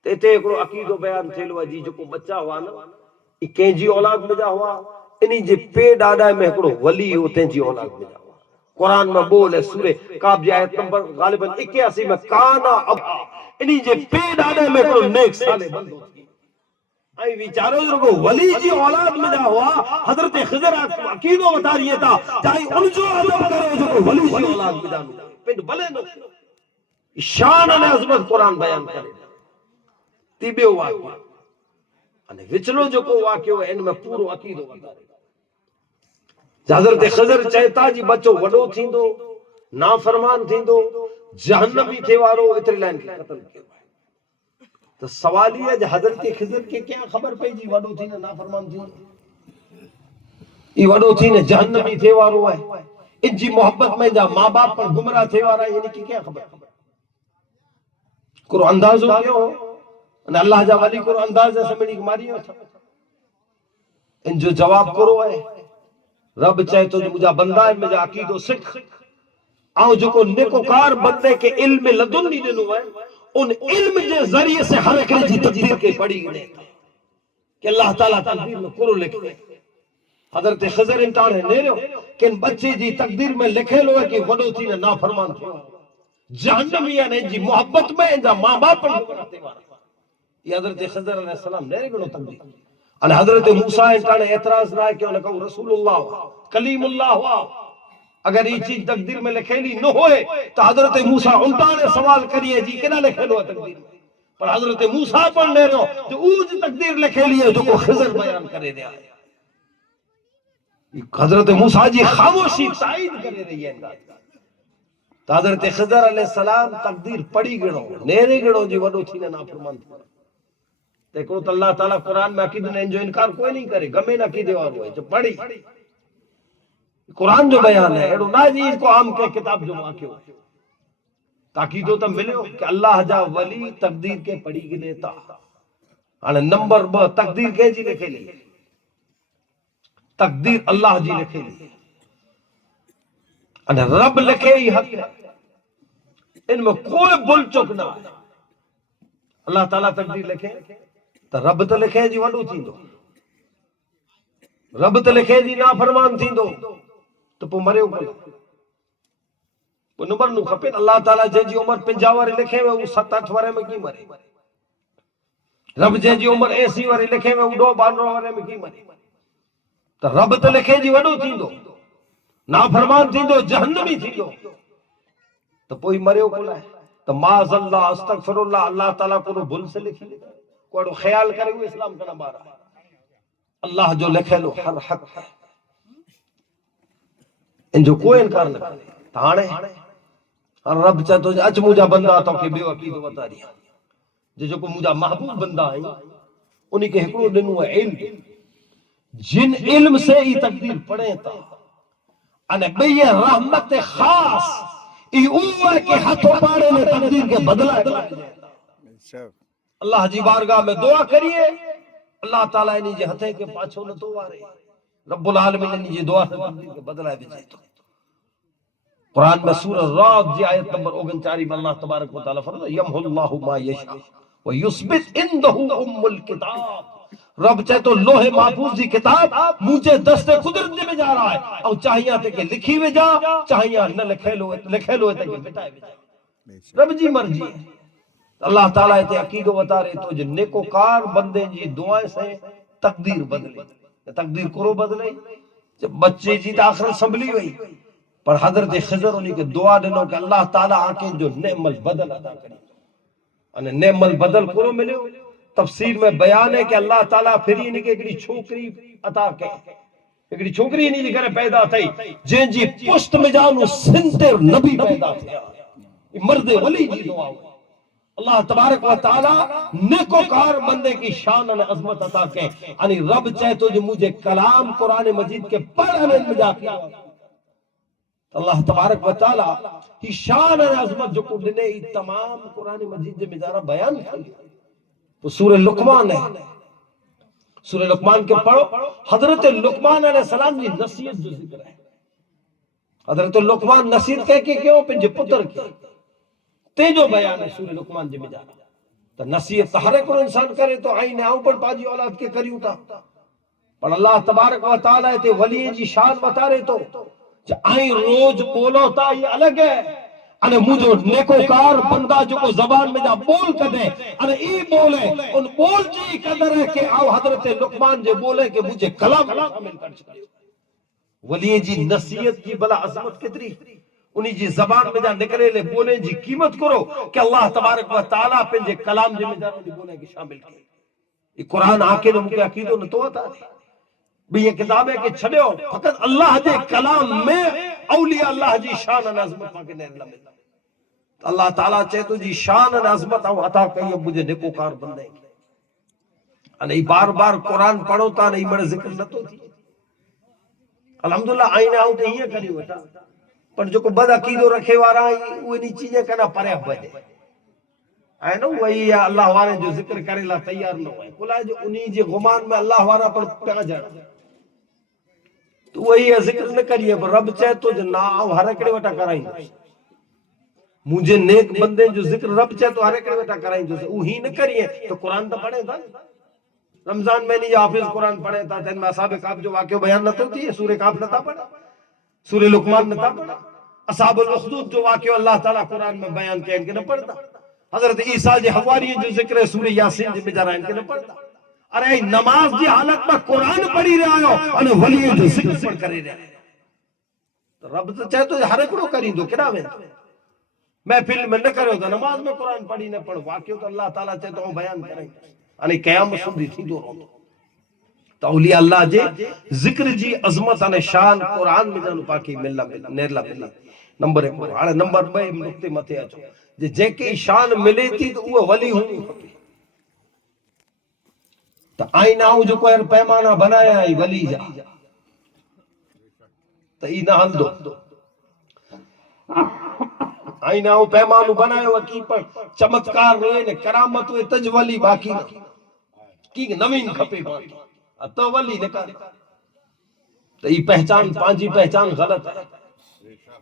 تیتے ایک رو عقید و بیان تھیلو جی جو کو بچہ ہوا نا ایک کینجی اولاد میں جا ہوا انہی جی پے ڈاڈا میں ایک رو ولی ہوتے ہیں جی اولاد میں جا ہوا قرآن میں بول ہے سورہ کعب جی آیت نمبر غالباً 81 میں کانا ابا انہی جی پے ڈاڈا میں ایک رو نیک سالے بند ہوتی آئی بیچارو جو کو ولی جی اولاد میں جا ہوا حضرت خضر عقیدو بتا رہی تھا چاہی ان جو عدم کرو جو کو ولی جی اولاد میں جانو پھر بلے نو شان علیہ عظمت قرآن بیان کرے تیبے واقعہ انہیں وچلو جو کو واقعہ ہے ان میں پورو عقیدو بتا رہے حضرت خضر چاہتا جی بچو وڈو تھیں دو نافرمان تھیں دو جہنمی تھے وارو اتری لائن کی قتل کیا تو سوال یہ ہے کہ حضرت خضر کے کیا خبر پہ جی وڈو تھی نا نافرمان تھی یہ وڈو تھی نا جہنمی تھے وارو ہے ان جی محبت میں جا ماں باپ پر گمراہ تھے وارا یعنی کی کیا خبر کرو انداز ہو گیا ہو اللہ جا والی کرو انداز ایسا میری کماری ہے ان جو جواب کرو ہے رب چاہے تو جو مجھا بندہ ہے مجھا عقید و سکھ آؤ جو کو نیکوکار بندے کے علم لدن نہیں دنو ہے ان علم جے ذریعے سے ہر ایک جی تقدیر کے پڑی گئے کہ اللہ تعالیٰ تقدیر میں کرو لکھے حضرت خضر انٹاڑ ہے نیرے ہو کہ ان بچے جی تقدیر میں لکھے لو ہے کہ وڈو تھی نے نافرمان تھے جہنمیہ نے جی محبت میں جا ماں باپ پر گمراتے وارا یہ حضرت خضر علیہ السلام نیرے گنو تقدیر اور حضرت موسیٰ انٹاڑ اعتراض نہ ہے کہ انہیں کہو رسول اللہ کلیم اللہ ہوا اگر یہ چیز تقدیر میں لکھے لی نہ ہوئے تو حضرت موسیٰ انٹانے سوال کریے جی کنا لکھے لو تقدیر میں پر حضرت موسیٰ پڑھ لے رہو جو اوج تقدیر لکھے لیے جو کو خضر بیان کرے دیا ہے حضرت موسیٰ جی خاموشی تائید کرے رہی ہے تو حضرت خضر علیہ السلام تقدیر پڑی گڑو نیرے گڑو جی وڈو تھی نا فرمان تھی دیکھو تو اللہ تعالیٰ قرآن میں عقید نے جو انکار کوئی نہیں کرے گمیں نہ کی دیوار ہوئے جو پڑھی قرآن جو بیان ہے ایڈو نا جی اس کو عام کے کتاب جو واقع ہو تاکید تو ملے ہو کہ اللہ جا ولی تقدیر کے پڑھی گلے تا آنے نمبر با تقدیر کے جی لکھے لی تقدیر اللہ جی لکھے لی آنے رب لکھے ہی حق ہے ان میں کوئی بل چک نہ ہے اللہ تعالیٰ تقدیر لکھے تو رب تو لکھے جی وڈو تھی دو رب تو لکھے جی نافرمان تھی دو تو پو مرے اوپر پو نمبر نو خپین اللہ تعالیٰ جے جی عمر پنجاواری لکھے ہوئے وہ 7-8 وارے میں کی مرے رب جے جی عمر 80 واری لکھے ہوئے وہ 2-92 وارے میں کی مرے تو رب تو لکھے جی وڈو تھی دو نافرمان تھی دو جہنمی تھی دو تو پوئی مرے اوپر ہے تو معاذ اللہ استغفر اللہ اللہ تعالیٰ کو بھول سے لکھی کوئی خیال کرے ہوئے اسلام کا نبارہ اللہ جو لکھے لو ہر حق ہے ان جو کوئی انکار نہ کرے تانے اور رب چاہتا ہے اچھ مجھا بندہ آتا ہوں کہ بے وقید بتا رہی جو کو مجھا محبوب بندہ آئی انہی کے حکرو دنوں ہے علم جن علم سے ہی تقدیر پڑھیں تا انہیں بے رحمت خاص ای اوہ ہے کہ ہاتھوں پاڑے نے تقدیر کے بدلہ ہے۔ اللہ جی بارگاہ میں دعا کریے، اللہ تعالیٰ نے جی ہتھے کے پاچھوں نے تو آرے رب العالمین نے جی دعا سے تقدیر کے بدلہ ہے بجائے تو۔ قرآن میں سورہ رعد جی آیت نمبر 39 میں اللہ تبارک و تعالیٰ فرماتا ہے یمحو اللہ ما یشاء ویثبت عنده ام الکتاب، رب چاہے تو لوح محفوظ دی کتاب مجھے دست قدرت دے میں جا رہا ہے، اور چاہیاں تے کہ لکھی میں جا، چاہیاں نہ لکھے لو تے کہ بٹائے میں جا، رب جی مرضی ہے۔ اللہ تعالیٰ تے عقید و بتا رہے تو جو نیکوکار بندے جی دعائیں سے تقدیر بدلے، تقدیر کرو بدلے۔ جب بچے جی آخر اسمبلی ہوئی پر حضرت خضر انہی کے دعا دنوں کہ اللہ تعالیٰ آنکھیں جو نعم البدل عطا کریں، انہیں نعم البدل کرو ملے۔ تفسیر میں بیان ہے کہ اللہ تعالیٰ پھر ہی نہیں کہ ایکڑی چھوکری عطا کہ ایکڑی چھوکری نہیں دی کرے پیدا تھی جن جی پشت میں جانو سنتر نبی پیدا تھے، مرد ولی جی دعا ہوئی۔ اللہ تبارک و تعالی نیکوکار بندے کی شان اور عظمت عطا کہ یعنی رب چاہے تو جو مجھے کلام قرآن مجید کے پڑھنے میں جا کے اللہ تبارک و تعالی ہی شان اور عظمت جو کو دنے تمام قرآن مجید میں جارا بیان کیا۔ تو سورہ لقمان ہے، سورہ لقمان کے پڑھو، حضرت لقمان علیہ السلام کی نصیحت جو ذکر ہے۔ حضرت لقمان نصیحت کہہ کے کیوں پنجے پتر کی تے جو بیان ہے سورہ لقمان جی میں جانا تو نصیحت ہر ایک انسان کرے تو آئین آؤں پر پاجی اولاد کے کریوں تا، پر اللہ تبارک و تعالیٰ تے ولی جی شان بتا رہے تو آئین روز بولو تا یہ الگ ہے، انہیں مجھو نیکوکار بندہ جو کو زبان میں جا بول کدے انہیں ای بولے ان بول جی قدر ہے کہ آؤ حضرت لقمان جے بولے کہ مجھے کلام شامل کر چکے۔ ولی جی نصیحت کی بلا عظمت کتری انہی جی زبان میں جا نکرے لے بولے جی قیمت کرو کہ اللہ تبارک و تعالیٰ پہ جے کلام جی میں جا رہے بولے کہ شامل کرے۔ یہ قرآن آکے نے مکہ عقیدوں نے تو آتا ہے بھی یہ کتاب ہے کہ چھڑے ہو فقط اللہ جے کلام میں اولیاء اللہ جی شان و عظمت پاکے نیر لمے۔ اللہ تعالیٰ چاہے تو جی شان و عظمت آؤ عطا کہیے مجھے نیکوکار بندے نہیں بار بار قرآن پڑھو تا نہیں مڑے ذکر نہ تو تھی الحمدللہ آئینے آؤ تو ہی کری ہوتا پر جو کو بد عقیدو رکھے وارا وہ نہیں چیزیں کنا پرے بدے آئے نا وہی اللہ وارے جو ذکر کرے لا تیار نہ ہوئے کلا جو انہی جی غمان میں اللہ وارا پر پہ جانا تو وہی ذکر نہ کریے پر رب چاہے تو جو نا آؤ ہر اکڑے وٹا کرائیں مجھے نیک بندے جو ذکر رب چاہے تو ہر اکڑے وٹا کرائیں جو وہی نہ کریے تو قرآن تو پڑھے تھا رمضان میں نہیں حافظ قرآن پڑھے تھا تین میں اصحاب کعب جو واقعہ بیان نہ ہوتی ہے سورہ کعب نہ تھا پڑھا سورہ لقمان نہ تھا پڑھا اصحاب الاخدود جو واقعہ اللہ تعالیٰ قرآن میں بیان کیا ان کے نہ پڑھتا حضرت عیسیٰ جی حواری جو ذکر ہے سورہ یاسین جی میں جا رہا ان کے نہ پڑھتا ارے نماز جی حالت میں قرآن پڑھی رہا ہو انہیں ولی جو ذکر پڑھ کری رہا ہے رب تو چاہے تو ہر اکڑو کری دو کنا میں میں فلم میں نہ کرے ہوتا نماز میں قرآن پڑھی نہ پڑھ واقعہ تو اللہ تعالیٰ چاہے تو بیان کریں انہیں قیام سندی تھی دو رہو تو اولیاء اللہ جے ذکر جی عظمت انہیں شان قرآن میں جانو پاکی ملنا نیرلا ملنا نمبر ایک آڑے نمبر بے نقطے متے آجو جے کی شان ملے تھی تو وہ ولی ہوں تو آئین آؤں جو کوئی پیمانہ بنایا ہے ولی جا تو ای نہ حل دو آئین آؤں پیمانہ بنایا وکی پر چمتکار رہے کرامت ہوئے تجولی باقی نہ کی نوین کھپے باقی تو ولی نہ کر تو یہ پہچان پانچی پہچان غلط ہے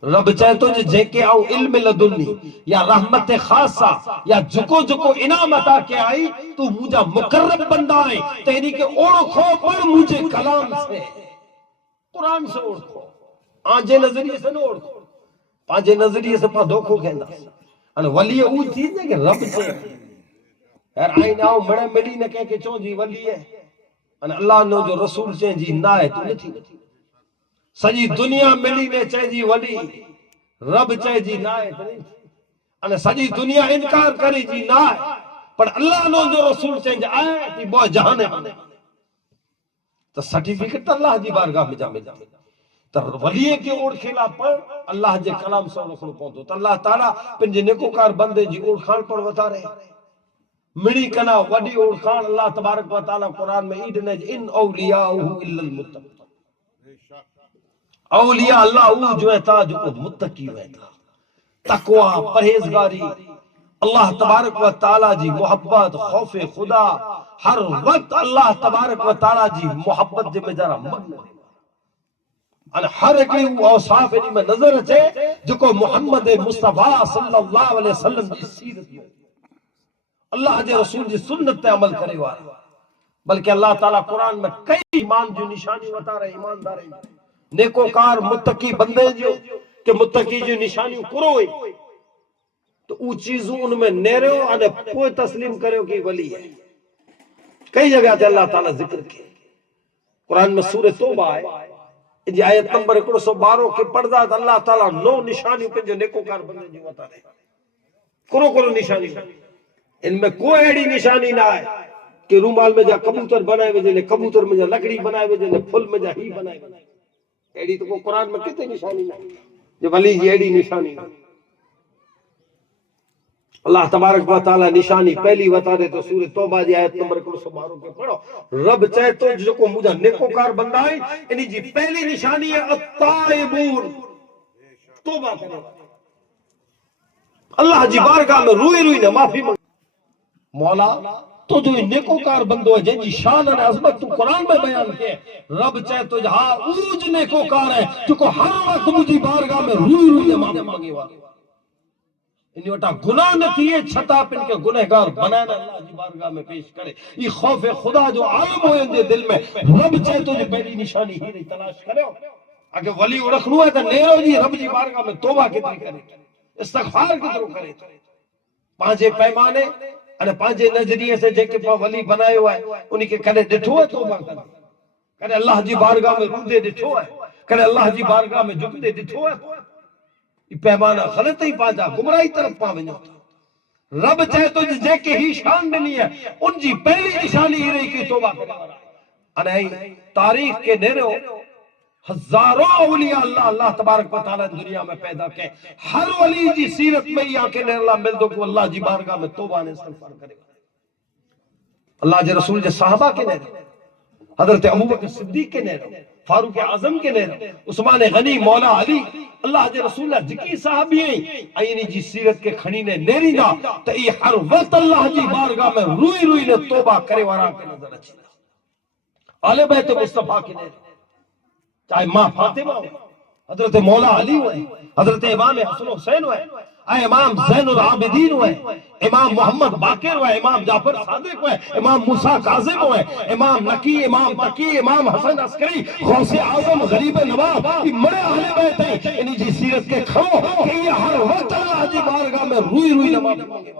رب چاہے تو جے کے آؤ علم لدنی یا رحمت خاصہ یا جکو جکو انعام عطا کے آئی تو مجھا مقرب بندہ آئے تیری کے اوڑکھو پر مجھے کلام سے قرآن سے اوڑکھو آنجے نظریے سے نہ اوڑکھو پانچے نظریے سے پا دھوکھو کہنا ولی اوج چیز ہے کہ رب چاہے یار آئین آؤ مڑے ملی نہ کہہ کے چون جی ولی ہے اللہ نے جو رسول چاہیں جی نہ ہے تو نہیں تھی سجی دنیا ملی نے چاہے جی ولی رب چاہے جی نہ ہے تو نہیں تھی سجی دنیا انکار کری جی نہ ہے پر اللہ نے جو رسول چاہیں جی آئے تھی بہت جہانے ہونے تو سرٹیفکیٹ اللہ جی بارگاہ میں جامے تو ولیے کے اوڑ کھیلا پر اللہ جے کلام سے رکھنو پہنچو تو اللہ تعالیٰ پنجے نیکوکار بندے جی اوڑ خان پر بتا رہے مڑی کنا وڈی اوڑ خان اللہ تبارک و تعالیٰ قرآن میں ایڈنے ان اولیاؤہ الا المتقون اولیاء اللہ وہ جو ہے تھا جو کو متقی ہوئے تھا تقوی پرہیزگاری اللہ تبارک و تعالی جی محبت خوف خدا ہر وقت اللہ تبارک و تعالی جی محبت جے میں جارا مگن ان ہر ایک اوصاف ان میں نظر اچے جکو محمد مصطفیٰ صلی اللہ علیہ وسلم جی سیرت میں اللہ جے رسول جی سنت تے عمل کرے وارا بلکہ اللہ تعالیٰ قرآن میں کئی ایمان جو نشانی بتا رہے ایماندار نیکوکار متقی بندے جو کہ متقی جو نشانی کروئی تو او چیزوں ان میں نیرے ہو انہیں کوئی تسلیم کرے ہو کہ ولی ہے کئی جگہ تے اللہ تعالیٰ ذکر کی قرآن میں سورہ توبہ ہے جی آیت نمبر 112 کے پردہ اللہ تعالیٰ 9 نشانی پہ جو نیکوکار بندے جو بتا رہے کرو نشانی ان میں کوئی ایڑی نشانی نہ ہے کہ رومال میں جا کبوتر بنائے وجہ لے کبوتر میں جا لکڑی بنائے وجہ لے پھل میں جا ہی بنائے ایڑی تو کوئی قرآن میں کتے نشانی نہ جو ولی جی ایڑی نشانی نہ اللہ تبارک و تعالی نشانی پہلی بتا دے تو سورہ توبہ دی آیت نمبر 112 کے پڑھو رب چاہے تو جو کو مجھا نیکوکار بندہ ہے انہی جی پہلی نشانی ہے التائبون توبہ کرے اللہ جی بارگاہ میں روئی روئی نے معافی مولا تو جو نیکوکار بندو ہے جن جی شان اور عظمت تو قرآن میں بیان کیے رب چاہے تو جہاں اوج نیکوکار ہے جو کو ہر وقت مجھے بارگاہ میں روئی روئی نے معافی مانگے والے انہی وٹا گناہ نہ تھیے چھتا پن کے گنہگار بنانا اللہ جی بارگاہ میں پیش کرے یہ خوف خدا جو عالم ہوئے اندے دل میں رب چاہے تو جو پہلی نشانی ہی نہیں تلاش کرے اگر ولی رکھنو ہے تو نیرو جی رب جی بارگاہ میں توبہ کتنی کرے استغفار کتنی کرے پانچے پیمانے انہیں پانچے نظریے سے جے کے پا ولی بنائے ہوا ہے انہی کے کنے ڈٹھو ہے توبہ کرے اللہ جی بارگاہ میں رو دے ڈٹھو ہے کرے اللہ جی بارگاہ میں جھک دے ڈٹھو ہے یہ پیمانہ غلط ہی پا جا گمراہی طرف پا ونجو رب چاہے تو جے کے ہی شان نہیں ہے ان جی پہلی نشانی ہی رہی کہ توبہ کرے انہیں تاریخ کے نیرے ہو ہزاروں اولیاء اللہ تبارک و تعالیٰ دنیا میں پیدا کے ہر ولی جی سیرت میں ہی آنکھیں نیرے اللہ مل دو کہ اللہ جی بارگاہ میں توبہ نے استغفار کرے اللہ جی رسول جی صحابہ کے نیرے حضرت ابوبکر صدیق کے نیرے فاروق اعظم کے نیرے عثمان غنی مولا علی اللہ جی رسول اللہ جکی صحابی ہیں اینی جی سیرت کے کھڑی نے نیری دا تو یہ ہر وقت اللہ جی بارگاہ میں روئی روئی نے توبہ کرے وارا کے نظر اچھی آل بیت مصطفیٰ کے نیرے چاہے ماں فاطمہ ہو حضرت مولا علی ہوئے حضرت امام حسن حسین ہوئے امام زین العابدین ہوئے امام محمد باقر ہوئے امام جعفر صادق ہوئے امام موسیٰ کاظم ہوئے امام نقی امام تقی امام حسن عسکری غوث اعظم غریب نواز یہ مرے اہل بیت ہیں انہی جی سیرت کے کھڑو کہ یہ ہر وقت اللہ جی بارگاہ میں روئی روئی نماز مانگے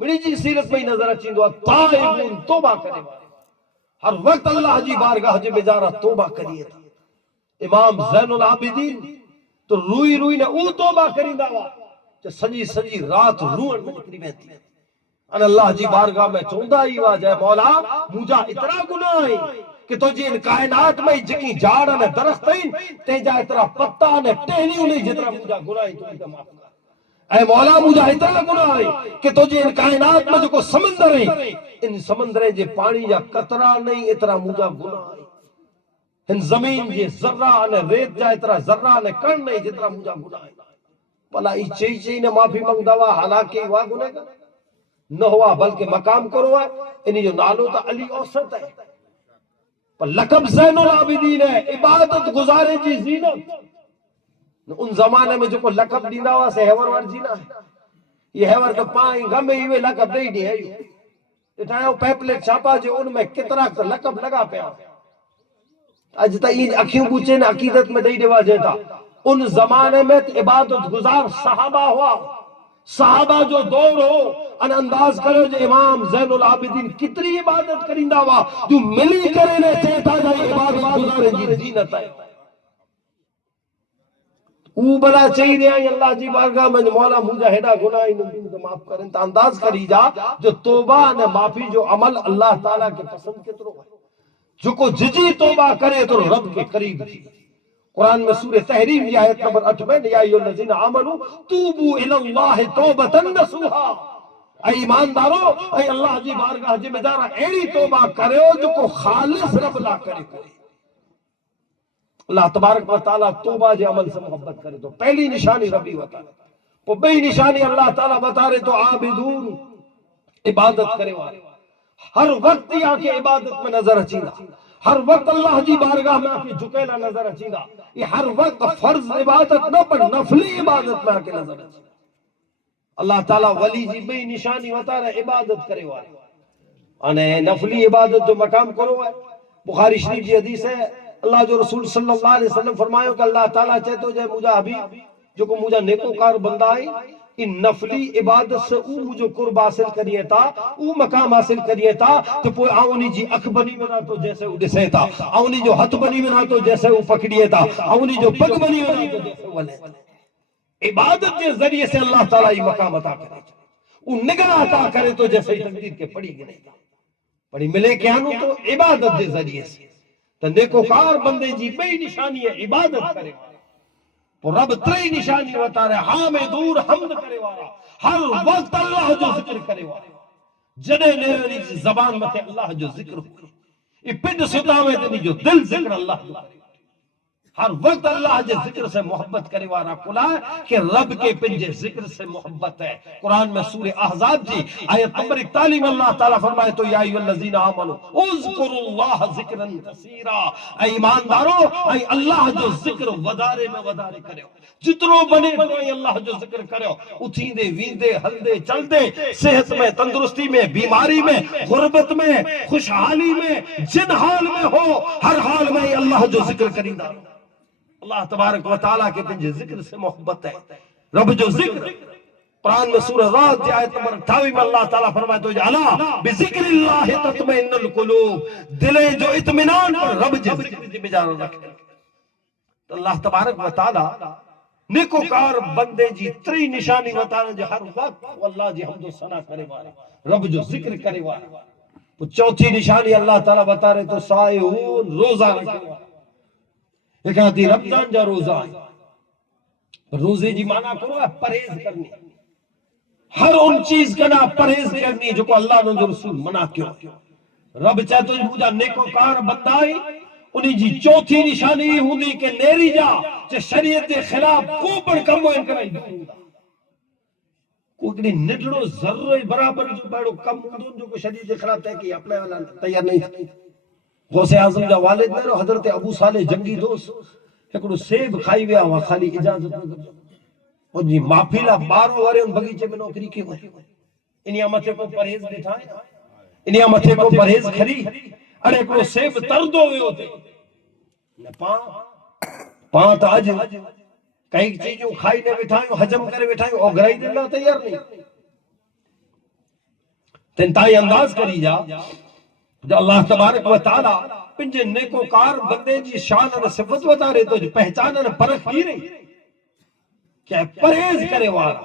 میری جی سیرت میں نظر اچھی دعا تائبون توبہ کرے ہر وقت اللہ جی بارگاہ جی بجارہ توبہ کریے تھا امام زین العابدین تو روئی روئی نے او توبہ کریں دعویٰ کہ سجی رات روئن میں نکلی بیتی ان اللہ جی بارگاہ میں چوندہ ہی واجہ ہے مولا مجھا اتنا گناہ ہے کہ تو جی ان کائنات میں جکی جاڑا نے درختین تیجا اتنا پتہ نے ٹہنی انہیں جتنا مجھا گناہ ہی تو انہیں معاف کر اے مولا مجھا اتنا گناہ ہے کہ تو جی ان کائنات میں جو کو سمندر ہیں ان سمندریں جے پانی یا قطرہ نہیں اتنا مجھا گناہ ہے ان زمین جے ذرہ نے ریت جا اتنا ذرہ نے کن نہیں جتنا مجھا گناہ ہے بلا ای چیئی نے معافی مانگ دوا حالانکہ ہوا گناہ کا نہ ہوا بلکہ مقام کروا انہی جو نالو تا علی اوسط ہے پر لقب زین العابدین ہے عبادت گزارے جی زینت ان زمانے میں جو کو لقب دینا ہوا سے ہیور وار جینا ہے یہ ہیور کا پائیں گمے ہی لقب نہیں دی ہے اتنا پیپلیٹ چھاپا جو ان میں کتنا لقب لگا پیا اج تا یہ اکھیوں پوچھے نے عقیدت میں دئی دیوا جیتا ان زمانے میں عبادت گزار صحابہ ہوا صحابہ جو دور ہو ان انداز کرو جو امام زین العابدین کتنی عبادت کرندہ ہوا جو ملی کرے نے چیتا جائے عبادت گزارے جی زینت ہے او بلا چاہی رہا ہے اللہ جی بارگاہ میں مولا مجھا ہیڈا گناہ انہوں کو معاف کریں تا انداز کری جا جو توبہ نے معافی جو عمل اللہ تعالیٰ کے پسند کے طرح ہے جو کو ججی توبہ کرے تو رب کے قریب تھی قرآن میں سورہ تحریم کی آیت نمبر 8 میں یا ایھا الذین آمنوا توبوا الی اللہ توبۃ نصوحا اے ایماندارو اے اللہ جی بارگاہ جی مدارا ایڑی توبہ کرے جو کو خالص رب لا کرے اللہ تبارک و تعالیٰ توبہ جے عمل سے محبت کرے تو پہلی نشانی ربی بتا رہے، وہ بئی نشانی اللہ تعالیٰ بتا رہے تو عابدون عبادت کرے والے، ہر وقت یا کے عبادت میں نظر اچینا، ہر وقت اللہ جی بارگاہ میں آکے جھکیلا نظر اچینا، یہ ہر وقت فرض عبادت نہ پر نفلی عبادت میں آکے نظر اچینا۔ اللہ تعالیٰ ولی جی بئی نشانی بتا رہے عبادت کرے والے، انہیں نفلی عبادت جو مقام کرو ہے۔ بخاری شریف کی حدیث ہے، اللہ جو رسول صلی اللہ علیہ وسلم فرمائے کہ اللہ تعالیٰ چاہتے ہو جائے مجھا حبیب جو کو مجھا نیکوکار بندہ آئی ان نفلی عبادت سے او مجھو قرب حاصل کریے تا، او مقام حاصل کریے تا تو پوئی آونی جی اک بنی بنا تو جیسے او ڈسے تا، آونی جو ہتھ بنی بنا تو جیسے او پکڑیے تا، آونی جو پگ بنی بنا تو جیسے او لے۔ عبادت کے ذریعے سے اللہ تعالیٰ یہ مقام عطا کرے، او نگاہ عطا کرے تو جیسے تقدیر کے پڑی گنے گا پڑی ملے کیا نو تو عبادت کے ذریعے سے۔ تو نیکوکار بندے جی بئی نشانی ہے عبادت کرے تو رب تری نشانی بتا رہے حامدون حمد کرے والا، ہر وقت اللہ جو ذکر کرے والا، جنے نیرنی زبان میں اللہ جو ذکر ہو، یہ پنڈ ستا میں تنی جو دل ذکر اللہ جو کرے، ہر وقت اللہ جے ذکر سے محبت کرے والا کلا ہے کہ رب کے پنجے ذکر سے محبت ہے۔ قرآن میں سورہ احزاب جی آیت نمبر 41 میں اللہ تعالیٰ فرمائے تو یا ایھا الذین آمنوا اذکروا اللہ ذکرا کثیرا، اے ایماندارو اے اللہ جو ذکر ودارے میں ودارے کرے جتنو بنے تو اے اللہ جو ذکر کرے اتھیندے ویندے ہلدے چلدے صحت میں تندرستی میں بیماری میں غربت میں خوشحالی میں جن حال میں ہو ہر حال میں اے اللہ جو ذکر کریندا۔ اللہ تبارک و تعالیٰ کے پنجے ذکر سے محبت ہے، رب جو ذکر قرآن میں سورہ رات آیت نمبر 28 میں اللہ تعالیٰ فرمائے تو الا بذکر اللہ تطمئن القلوب، دلیں جو اطمینان پر رب جو ذکر جی بجار رکھے۔ تو اللہ تبارک و تعالیٰ نیکوکار بندے جی تری نشانی بتانا جو ہر وقت واللہ جی حمد و ثنا کرے والے رب جو ذکر کرے والے۔ تو چوتھی نشانی اللہ تعالیٰ بتا رہے تو سائحون روزہ رکھے والے، ایک آتی رمضان جا روزہ ہے، روزے جی معنی کرو ہے پرہیز کرنی، ہر ان چیز کا نا پرہیز کرنی جو کو اللہ نے رسول منع کیوں۔ رب چاہے تو مجھا نیکوکار بندائی انہی جی چوتھی نشانی ہوندی کہ نیری جا چاہے شریعت خلاف کو پڑ کم ہوئے کرائی دوں گا، کوئی نڈڑو ذرہ برابر جو بیڑو کم ہوندون جو کو شریعت خلاف ہے کہ اپنے والا تیار نہیں۔ غوث اعظم جا والد میرو حضرت ابو صالح جنگی دوست ایکڑو سیب کھائی ویا ہوا خالی اجازت نہ اور جی مافیلا بارو وارے ان بغیچے میں نوکری کی ہوئی انہیا متھے کو پرہیز دکھائے، انہیا متھے کو پرہیز کھری، ارے ایکڑو سیب تردو ہوئے ہوتے پاں تا اج کئی چیزوں کھائی نے بٹھائیں حجم کرے بٹھائیں اور گرائی دلہ تیار نہیں۔ تنتائی انداز کری جا جو اللہ تبارک و تعالیٰ پنجے نیکوکار بندے جی شان اور صفت بتا رہے تو جو پہچان اور پرکھ کی رہی کہ پرہیز کرے وارا،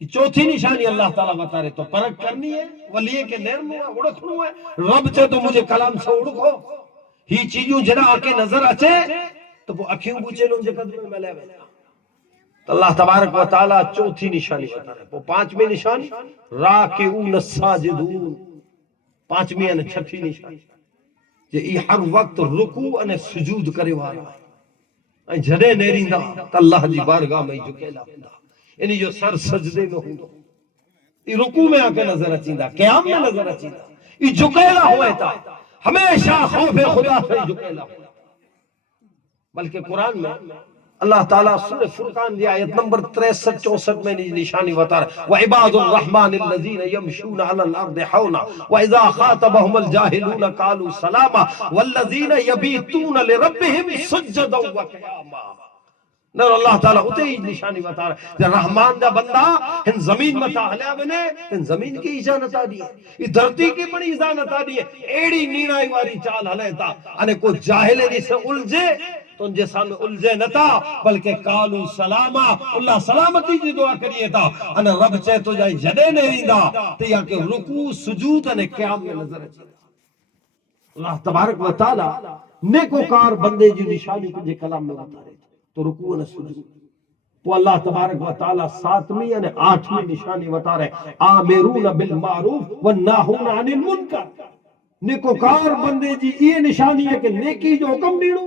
یہ چوتھی نشانی اللہ تعالیٰ بتا رہے تو پرکھ کرنی ہے، ولیے کے نرم ہوا اڑکھنو ہے، رب چاہے تو مجھے کلام سے اڑکھو ہی چیزوں جنا آکے نظر اچھے تو وہ اکھیوں بوچھے لوں جے قدر میں لے بھے تو اللہ تبارک و تعالیٰ چوتھی نشانی بتا رہے وہ پانچویں نشانی راکعون الساجدون، پانچویں انہیں چھٹی نشانی یہ ہر وقت رکوع انہیں سجود کرے وارا جھڑے نیریندا تا اللہ جی بارگاہ میں جھکیلا ہوندا، انہیں جو سر سجدے میں ہوندا، یہ رکوع میں آکے نظر اچیندا، قیام میں نظر اچیندا، یہ جھکیلا ہوئے تا ہمیشہ خوف خدا سے جھکیلا ہوئے۔ بلکہ قرآن میں اللہ تعالیٰ سورہ فرقان دی آیت نمبر 63-64 میں نشانی بتا رہا وَعِبَادُ الرَّحْمَنِ الَّذِينَ يَمْشُونَ عَلَى الْأَرْضِ حَوْنًا وَإِذَا خَاطَبَهُمُ الْجَاهِلُونَ قَالُوا سَلَامًا وَالَّذِينَ يَبِيتُونَ لِرَبِّهِمْ سُجَّدًا وَقِيَامًا۔ نہ اللہ تعالیٰ اتے ہی نشانی بتا رہا ہے جب رحمان دا بندہ ہن زمین متا ہلیا بنے ہن زمین کی اجانتا دی ہے، یہ دھرتی کی بڑی اجانتا دی ہے، ایڑی نینائی واری چال ہلیتا انہیں کوئی جاہلے دی سے الجھے تو ان جیسا میں الجھے نہ تھا بلکہ قالوا سلاما، اللہ سلامتی جی دعا کریے تھا انہیں رب چاہے تو جائے جدے نہیں دا تو یا کہ رکوع سجود انہیں قیام میں نظر اچھے اللہ تبارک و تعالی نیکوکار بندے جو نشانی تجھے کلام میں بتا رہے تھے تو رکوع انہیں سجود وہ اللہ تبارک و تعالی ساتویں یعنی آٹھویں نشانی بتا رہے آمرون بالمعروف والناہون عن المنکر، نیکوکار بندے جی یہ نشانی ہے کہ نیکی جو حکم دیڑو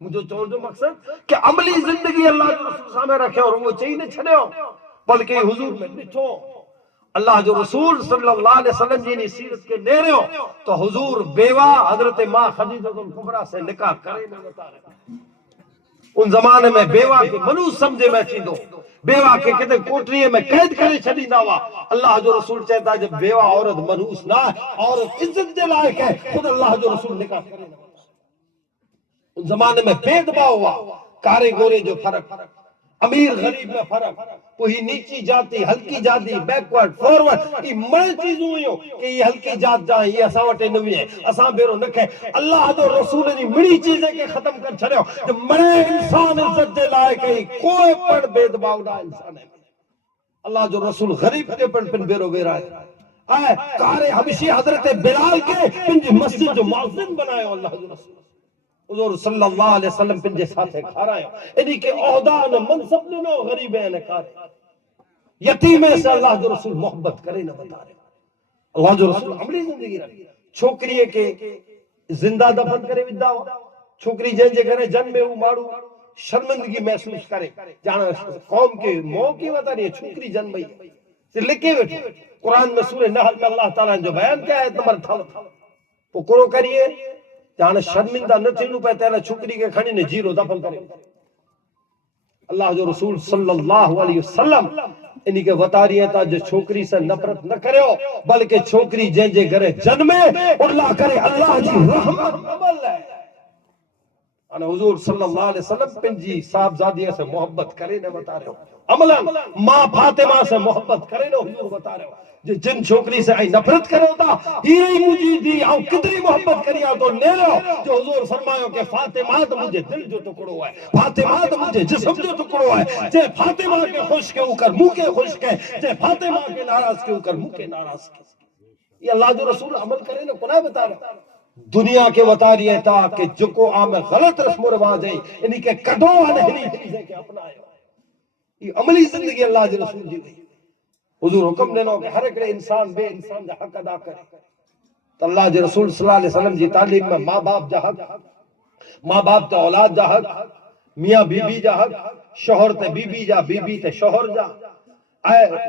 مجھے چون جو مقصد کہ عملی زندگی اللہ جو رسول سامنے رکھے اور وہ چاہیے نہ چھڑے ہو بلکہ حضور میں ڈٹھو اللہ جو رسول صلی اللہ علیہ وسلم جی نے سیرت کے نیرے ہو تو حضور بیوہ حضرت ماں خدیجہ الکبریٰ سے نکاح کرے نہ بتا رہے ان زمانے میں بیوہ کے منوس سمجھے میں چیندو بیوہ کے کہتے کوٹریے میں قید کرے چھڑی نہ ہوا اللہ جو رسول چاہتا ہے جب بیوہ عورت منوس نہ عورت عزت دے لائق ہے خود اللہ جو رسول نکاح کرے نہ بتا ان زمانے میں بید با ہوا کارے گورے جو فرق امیر غریب میں فرق کوئی نیچی جاتی ہلکی جاتی بیکورڈ فورورڈ یہ مڑے چیزوں ہوئیوں کہ یہ ہلکی جات جائیں یہ اساں وٹے نوی ہیں اساں بیرو نکھے اللہ جو رسول نے مڑی چیزیں کے ختم کر چھڑے ہو جو مڑے انسان عزت دے لائے کہ کوئی پڑ بید باؤ نہ انسان ہے اللہ جو رسول غریب کے پن بیرو بیرا ہے کارے حبشی حضرت بلال کے پنجی مسجد جو معظم بنائے اللہ جو رسول حضور صلی اللہ علیہ وسلم پنجے ساتھے کھا رہے ہیں انہی کے عہدان منصب نو غریب ہیں کارے یتیمے سے اللہ جو رسول محبت کرے نہ بتا رہے اللہ جو رسول عملی زندگی رکھے چھوکریے کے زندہ دفن کرے ودا چھوکری جن جے کرے جن میں وہ مارو شرمندگی محسوس کرے جانا قوم کے مو کی بتا رہی ہے چھوکری جن میں سے لکھے بیٹھے قرآن میں سورہ نحل میں اللہ تعالیٰ نے جو بیان کیا ہے نمبر تھا وہ کرو کریے جانا شرمندہ نہ تھینو پہ تیرا چھکری کے کھڑی نے جیرو دفن کرے اللہ جو رسول صلی اللہ علیہ وسلم انہی کے بتا رہی ہے جو چھوکری سے نفرت نہ کرے ہو بلکہ چھوکری جن جے گھرے جنمے اللہ کرے اللہ جی رحمت عمل ہے انا حضور صلی اللہ علیہ وسلم پنجی صاحبزادیہ سے محبت کرے نہ بتا رہے ہو عملا ماں فاطمہ سے محبت کرے نہ حضور بتا رہے ہو جن چھوکری سے آئی نفرت کرے ہوتا ہی مجھے دی آؤ کتنی محبت کریا تو لے لو جو حضور فرمایو کہ فاطمہ تو مجھے دل جو ٹکڑو ہے فاطمہ تو مجھے جسم جو ٹکڑو ہے جے فاطمہ کے خوش کے اوکر منہ کے خوش کے جے فاطمہ کے ناراض کے اوکر منہ کے ناراض کے یہ اللہ جو رسول عمل کرے نا قرآن بتا رہا دنیا کے بتا رہی ہے تا کہ جو کو عام غلط رسم و رواج ہے انہی کے کڈو انہی چیزیں کے اپنا ہے یہ عملی زندگی اللہ جو رسول جی گئی حضور حکم دینا کہ ہر ایک انسان بے انسان جا حق ادا کرے تو اللہ جی رسول صلی اللہ علیہ وسلم جی تعلیم میں ماں باپ جا حق ماں باپ تے اولاد جا حق میاں بی بی جا حق شوہر تے بی بی جا بی بی تے شوہر جا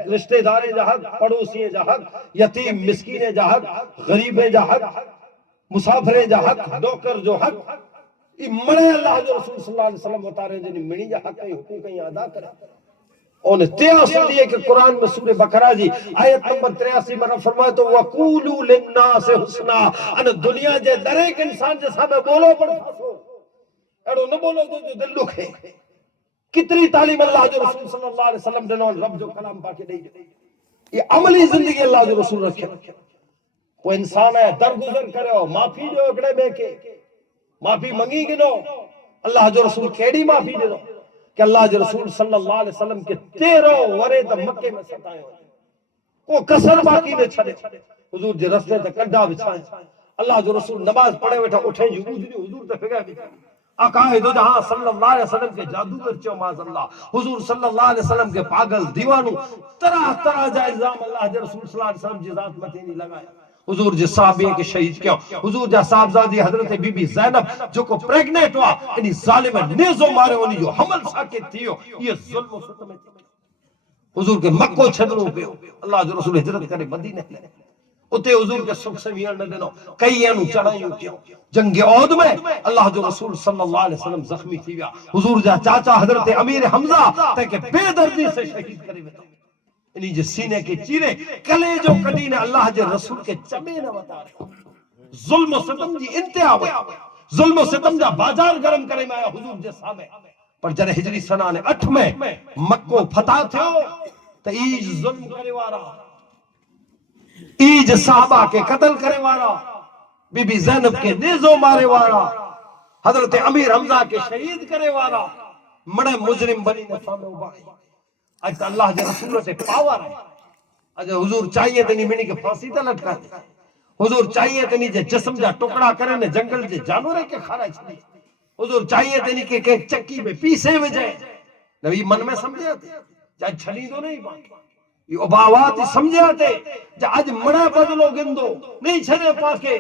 رشتہ دارے جا حق پڑوسی جا حق یتیم مسکین جا حق غریب جا حق مسافر جا حق نوکر جو حق یہ مرے اللہ جو رسول صلی اللہ علیہ وسلم بتا رہے ہیں جنہی منی جا حق حقوق ادا کرے اور تیاسی دیئے کہ قرآن میں سورہ بقرہ جی آیت نمبر 83 میں فرمائے تو وَقُولُوا لِلنَّاسِ حُسْنًا ان دنیا جے در ایک انسان جیسا میں بولو پڑ پسو ایڈو نہ بولو جو دل لکھے کتنی تعلیم اللہ جو رسول صلی اللہ علیہ وسلم دینا رب جو کلام پاکے نہیں جو یہ عملی زندگی اللہ جو رسول رکھے وہ انسان ہے درگزر کرے ہو معافی جو اکڑے بے کے معافی منگی گنو اللہ جو رسول کیڑی معافی دے دو کہ اللہ جو رسول صلی اللہ علیہ وسلم کے 13 ورے تا مکے میں ستائے ہوئے کو کسر باقی نے چھڑے حضور جی رستے تا کڈا بچھائے اللہ جو رسول نماز پڑھے بیٹھا اٹھے جی حضور تا فکر بھی عقائد و جہاں صلی اللہ علیہ وسلم کے جادوگر چو ماذ اللہ حضور صلی اللہ علیہ وسلم کے پاگل دیوانو طرح طرح جا الزام اللہ جو رسول صلی اللہ علیہ وسلم جی ذات متینی لگائے حضور جی صحابیہ کے شہید کیوں حضور جا صاحبزادی حضرت بی بی زینب جو کو پریگنیٹ ہوا انہی ظالم نیزو مارے انہی جو حمل ساکت تھی یہ ظلم و ستم تھی حضور کے مکو چھدروں پہ اللہ جو رسول حجرت کرے مدینے لے اتے حضور کے سکھ سے ویئر نہ دینا کئی اینو چڑھائیوں کیوں جنگ عہد میں اللہ جو رسول صلی اللہ علیہ وسلم زخمی تھی گیا حضور جا چاچا حضرت امیر حمزہ تاکہ بے دردی سے شہید کرے بیتا انہی جو سینے کے چیرے کلے جو کٹی نے اللہ جو رسول کے چمے نہ بتا رہے ظلم و ستم جی انتہا ہوئے ظلم و ستم جا بازار گرم کرے میں آیا حضور جے سامے پر جنہ ہجری سنہ نے 8 میں مکو فتح تھے ہو تو ایج ظلم کرے وارا ایج صحابہ کے قتل کرے وارا بی بی زینب کے نیزو مارے وارا حضرت امیر حمزہ کے شہید کرے وارا مڑے مجرم بنی نے سامنے ابائی آج اللہ جے رسول سے پاور ہے آج حضور چاہیے تنی منی کے پھانسی تا لٹکا دے حضور چاہیے تنی جے جسم جا ٹکڑا کرنے جنگل جے جانورے کے کھارا چھلی حضور چاہیے تنی کہ چکی میں پیسے میں جائے نبی من میں سمجھے آتے جائے چھلی دو نہیں باقی یہ اباوات سمجھے آتے جا آج مڑے بدلو گندو نہیں چھنے پاکے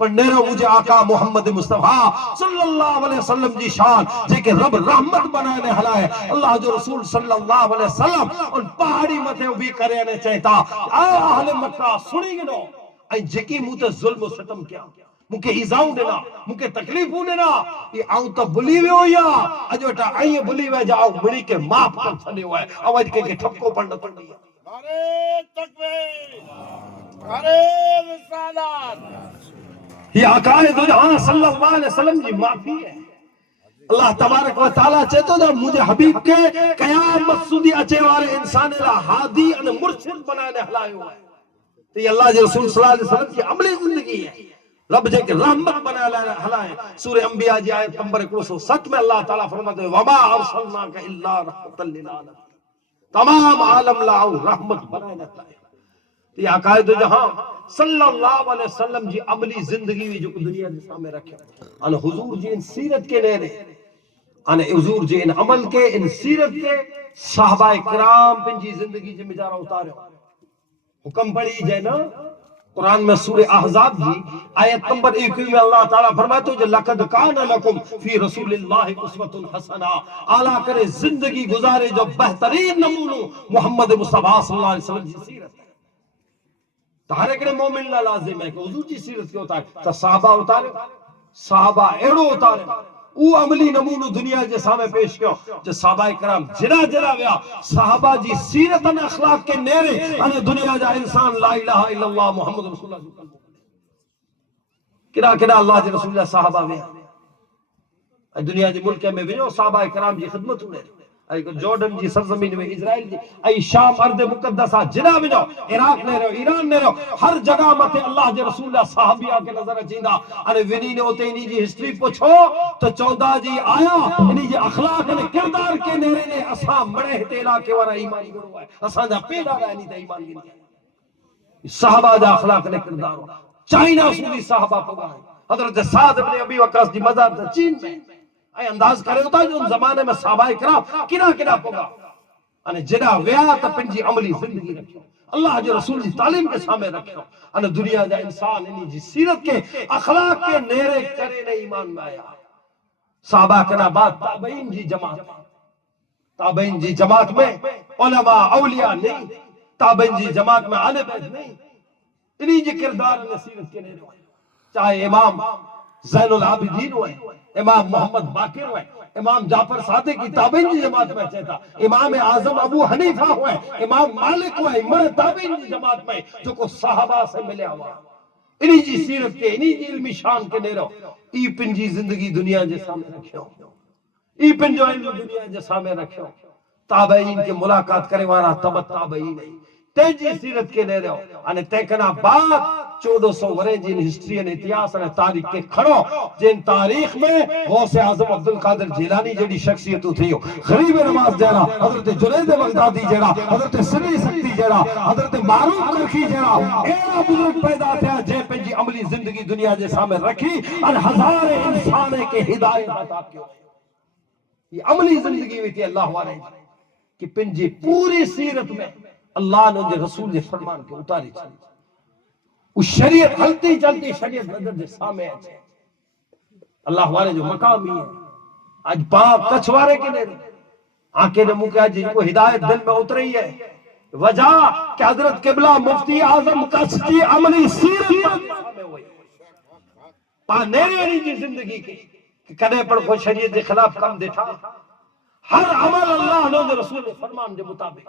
پر نیرو مجھے آقا محمد مصطفیٰ صلی اللہ علیہ وسلم جی شان جے کہ رب رحمت بنانے ہلائے اللہ جو رسول صلی اللہ علیہ وسلم ان پہاڑی متے بھی کرنے چاہتا اے اہل مکہ سنی گنو اے جکی موتے ظلم و ستم کیا مکہ ایزاؤں دینا مکہ تکلیفوں دینا یہ آؤں تو بلی ہوئے ہو یا اجوٹا آئیے بلی ہوئے جاؤ مڑی کے ماپ کر چھنے ہوئے آواز کے ٹھپکو پڑھنا پڑھنی ہے نعرہ تکبیر، نعرہ رسالت۔ یہ آقائے دو جہاں صلی اللہ علیہ وسلم جی معافی ہے اللہ تبارک و تعالیٰ چاہتا جب مجھے حبیب کے قیامت سودی اچے والے انسان اللہ ہادی اور مرشد بنانے ہلائے ہوئے تو یہ اللہ جی رسول صلی اللہ علیہ وسلم کی عملی زندگی ہے رب جے کہ رحمت بنانے ہلائے سورہ انبیاء جی آیت نمبر 107 میں اللہ تعالیٰ فرماتے ہیں وَمَا أَرْسَلْنَاكَ إِلَّا رَحْمَةً لِلْعَالَمِينَ تمام عالم لاؤ رحمت بنانے ہلائے یہ عقائد جہاں صلی اللہ علیہ وسلم جی عملی زندگی بھی جو دنیا کے سامنے رکھے ان حضور جی ان سیرت کے نیرے ان حضور جی ان عمل کے ان سیرت کے صحابہ کرام پن جی زندگی جی مجارہ اتارے حکم پڑھی جائے نا قرآن میں سورہ احزاب جی آیت نمبر 1 میں اللہ تعالیٰ فرماتے ہیں لَقَدْ كَانَ لَكُمْ فِي رَسُولِ اللَّهِ أُسْوَةٌ حَسَنَةٌ اعلیٰ کرے زندگی گزارے جو بہترین نمونہ محمد مصطفیٰ صلی اللہ علیہ وسلم کی سیرت ہے تو ہر ایک مومن لا لازم ہے کہ حضور کی سیرت کے اتارے تو صحابہ اتارے صحابہ ایڑو اتارے او عملی نمونہ دنیا کے سامنے پیش کیا جو صحابہ کرام جنا جنا ویا صحابہ جی سیرت ان اخلاق کے نیرے ان دنیا جا انسان لا الہ الا اللہ محمد رسول اللہ کنا کنا اللہ جی رسول اللہ صحابہ ویا دنیا جی ملک میں ویو صحابہ کرام جی خدمت ہوئے جورڈن جی سرزمین میں اسرائیل جی ای شام ارض مقدسہ جنا ویو عراق نے رہو ایران نے رہو ہر جگہ متے اللہ جی رسول اللہ صحابیہ کے نظر چیندہ انہیں ونی نے ہوتے انہی جی ہسٹری پوچھو تو چودہ جی آیا انہی جی اخلاق نے کردار کے نیرے نے اسام بڑے ہتے علاقے ورہ ایمانی گروہ ہے اسان جا پیدا رہا نہیں تا ایمان گروہ صحابہ جا اخلاق نے کردار چائنا سودی صحابہ پگا حضرت سعد ابن ابی وقاص جی مزار چین میں اے انداز کرے ہوتا ہے جو ان زمانے میں صحابہ کرام کنا کنا پگا انہیں جنا ویا تا پن جی عملی زندگی رکھو اللہ جو رسول جی تعلیم کے سامنے رکھو انہیں دنیا جا انسان انہی جی سیرت کے اخلاق کے نیرے کرے نے ایمان میں آیا صحابہ کنا بعد تابعین جی جماعت میں علماء اولیاء نہیں تابعین جی جماعت میں آل بیت نہیں انہی جی کردار انہیں سیرت کے نیرے ہوئے چاہے امام زین العابدین ہوئے امام محمد باقر ہوئے امام جعفر صادق کی تابعین جی جماعت میں چاہتا امام اعظم ابو حنیفہ ہوئے امام مالک ہوئے امام تابعین جی جماعت میں جو کو صحابہ سے ملے ہوا انہی جی سیرت کے انہی جی علمی شان کے نیرو ای پن جی زندگی دنیا جے سامنے رکھو ای پن جو علم دنیا جے سامنے رکھو تابعین کے ملاقات کرے وارا تبت تابعین ہے تیجی سیرت کے نیرو انہیں تیکنا بعد 1400 ورے جن ہسٹری ان اتیاس ان تاریخ کے کھڑو جن تاریخ میں غوث اعظم عبدالقادر جیلانی جڑی شخصیتوں تھی غریب نواز جیڑا حضرت جنید بغدادی جیڑا حضرت سری سکتی جیڑا حضرت معروف کرخی جیڑا ایرا بزرگ پیدا تھیا جے پہ جی عملی زندگی دنیا جے سامنے رکھی ان ہزار انسانے کے ہدایت عطا کیوں یہ عملی زندگی ہوئی تھی اللہ والے کہ پن جی پوری سیرت میں اللہ نے جو رسول جے فرمان کے اتاری چلی اس شریعت ہلتی چلتی شریعت نظر جے سامنے ہے اللہ والے جو مقامی ہے آج پاک کچھوارے کے لئے آنکھیں نے منہ کیا جن کو ہدایت دل میں اتری ہے وجہ کہ حضرت قبلہ مفتی اعظم کچھ عملی سیرت میں ہوئی پا نیری جی زندگی کی کہ کدے پر کوئی شریعت کے خلاف کم دیٹھا ہر عمل اللہ نے رسول فرمان دے مطابق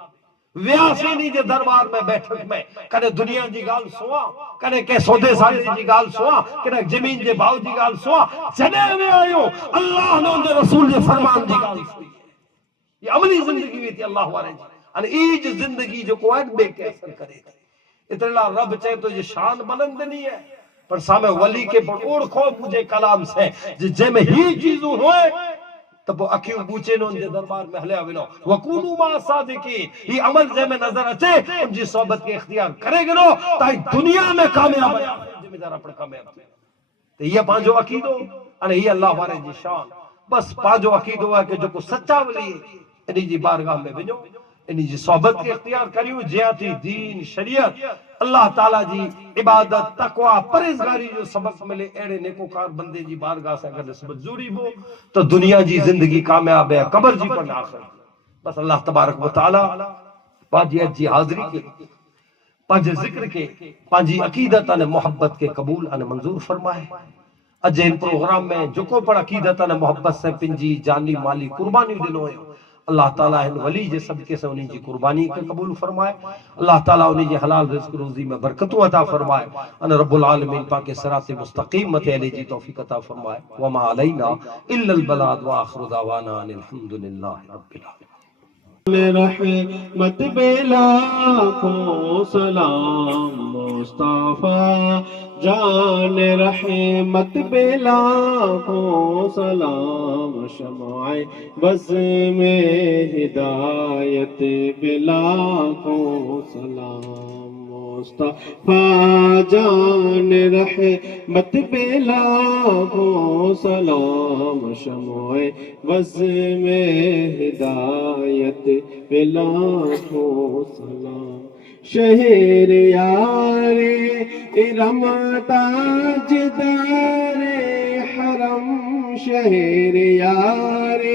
ویاسی نہیں جے دربار میں بیٹھک میں کدے دنیا جی گال سوا کدے کہ سودے سالے جی گال سوا کدے زمین جے باؤ جی گال سوا جنے میں آئیو اللہ نے رسول جے فرمان جی گال سوئی یہ عملی زندگی ہوئی تھی اللہ والے جی ان ایج زندگی جو کوئی بے کے اثر کرے گی اتنا رب چاہے تو یہ شان بلند نہیں ہے پر سامنے ولی کے پر کھو مجھے کلام سے جے میں ہی چیزوں ہوئے تب وہ اکیوں بوچے نو ان دربار میں ہلے آوینو وَقُونُوا مَا صَادِقِينَ یہ عمل زے میں نظر اچھے ان جی صحبت کے اختیار کرے گنو تاہی دنیا میں کامیاب ہے جی میں جارا پڑ کامیاب ہے تو یہ پانچو عقیدو انہیں یہ اللہ وارے جی شان بس پانچو عقیدو ہے کہ جو کو سچا ولی ہے انہی جی بارگاہ میں بنو انہی جی صحبت کے اختیار کریوں جیاتی دین شریعت اللہ تعالیٰ جی عبادت تقوی پرہیزگاری جو سبق ملے ایڑے نیکوکار بندے جی بارگاہ سے اگر نسبت ضروری ہو تو دنیا جی زندگی کامیاب ہے قبر جی پر آخر بس اللہ تبارک و تعالیٰ پاجیت جی حاضری کے پانچ ذکر کے پانچی عقیدت ان محبت کے قبول ان منظور فرمائے اج ان پروگرام میں جو کو پر عقیدت ان محبت سے پنجی جانی مالی قربانی دنو ہے اللہ تعالیٰ ان ولی جے صدقے سے انہیں جی قربانی کے قبول فرمائے اللہ تعالیٰ انہیں جی حلال رزق روزی میں برکتوں عطا فرمائے ان رب العالمین پاک صراط مستقیم مت علی جی توفیق عطا فرمائے وما علینا الا البلاغ وآخر دعوانا ان الحمدللہ رب العالمین رحمت بلا کو سلام مصطفیٰ جان رحمت بلا کو سلام شمع بز میں ہدایت بلا کو سلام مصطفیٰ جان رحمت بلا کو سلام شمع بز میں ہدایت بلا کو سلام شہر یار ارم تاجدار حرم شہر یار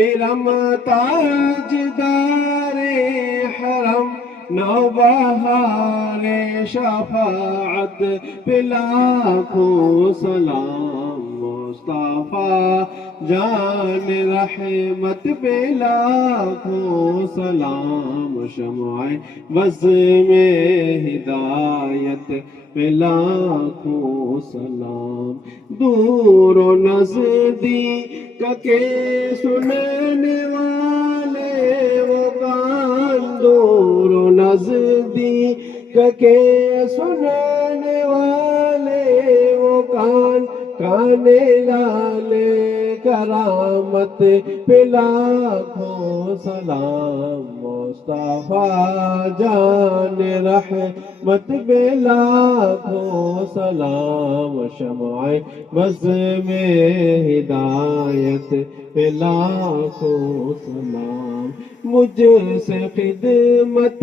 ارم تاجدار حرم نوبہار شفاعت بلا کو سلام مصطفیٰ جان رحمت بلا کو سلام شمع بز میں ہدایت بلا کو سلام دور و نزدیک کے سننے والے وہ کان دور و نزدیک کے سننے والے وہ کان کانے لالے کرامت بلا کو سلام مصطفیٰ جان رحمت بلا کو سلام شمع بز میں ہدایت بلا کو سلام مجھ سے خدمت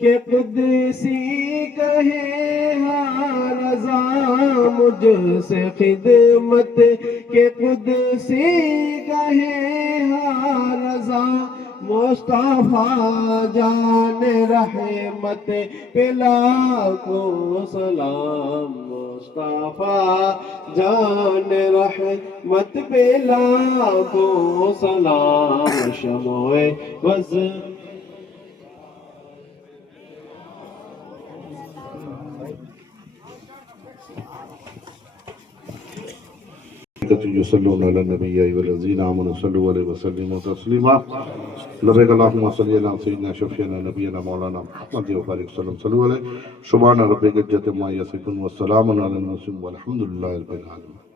کے قدسی کہے ہاں رضا مجھ سے خدمت کے قدسی کہے ہاں رضا مصطفیٰ جان رحمت بلا کو سلام مصطفیٰ جان رحمت بلا کو سلام شمع بز يصلون على النبي والذين آمنوا صلوا عليه وسلموا تسليما لبيك اللهم صل على سيدنا شفيعنا نبينا مولانا محمد وبارك وسلم صلوا عليه سبحان ربك رب العزة عما يصفون والسلام على المرسلين والحمد لله رب العالمين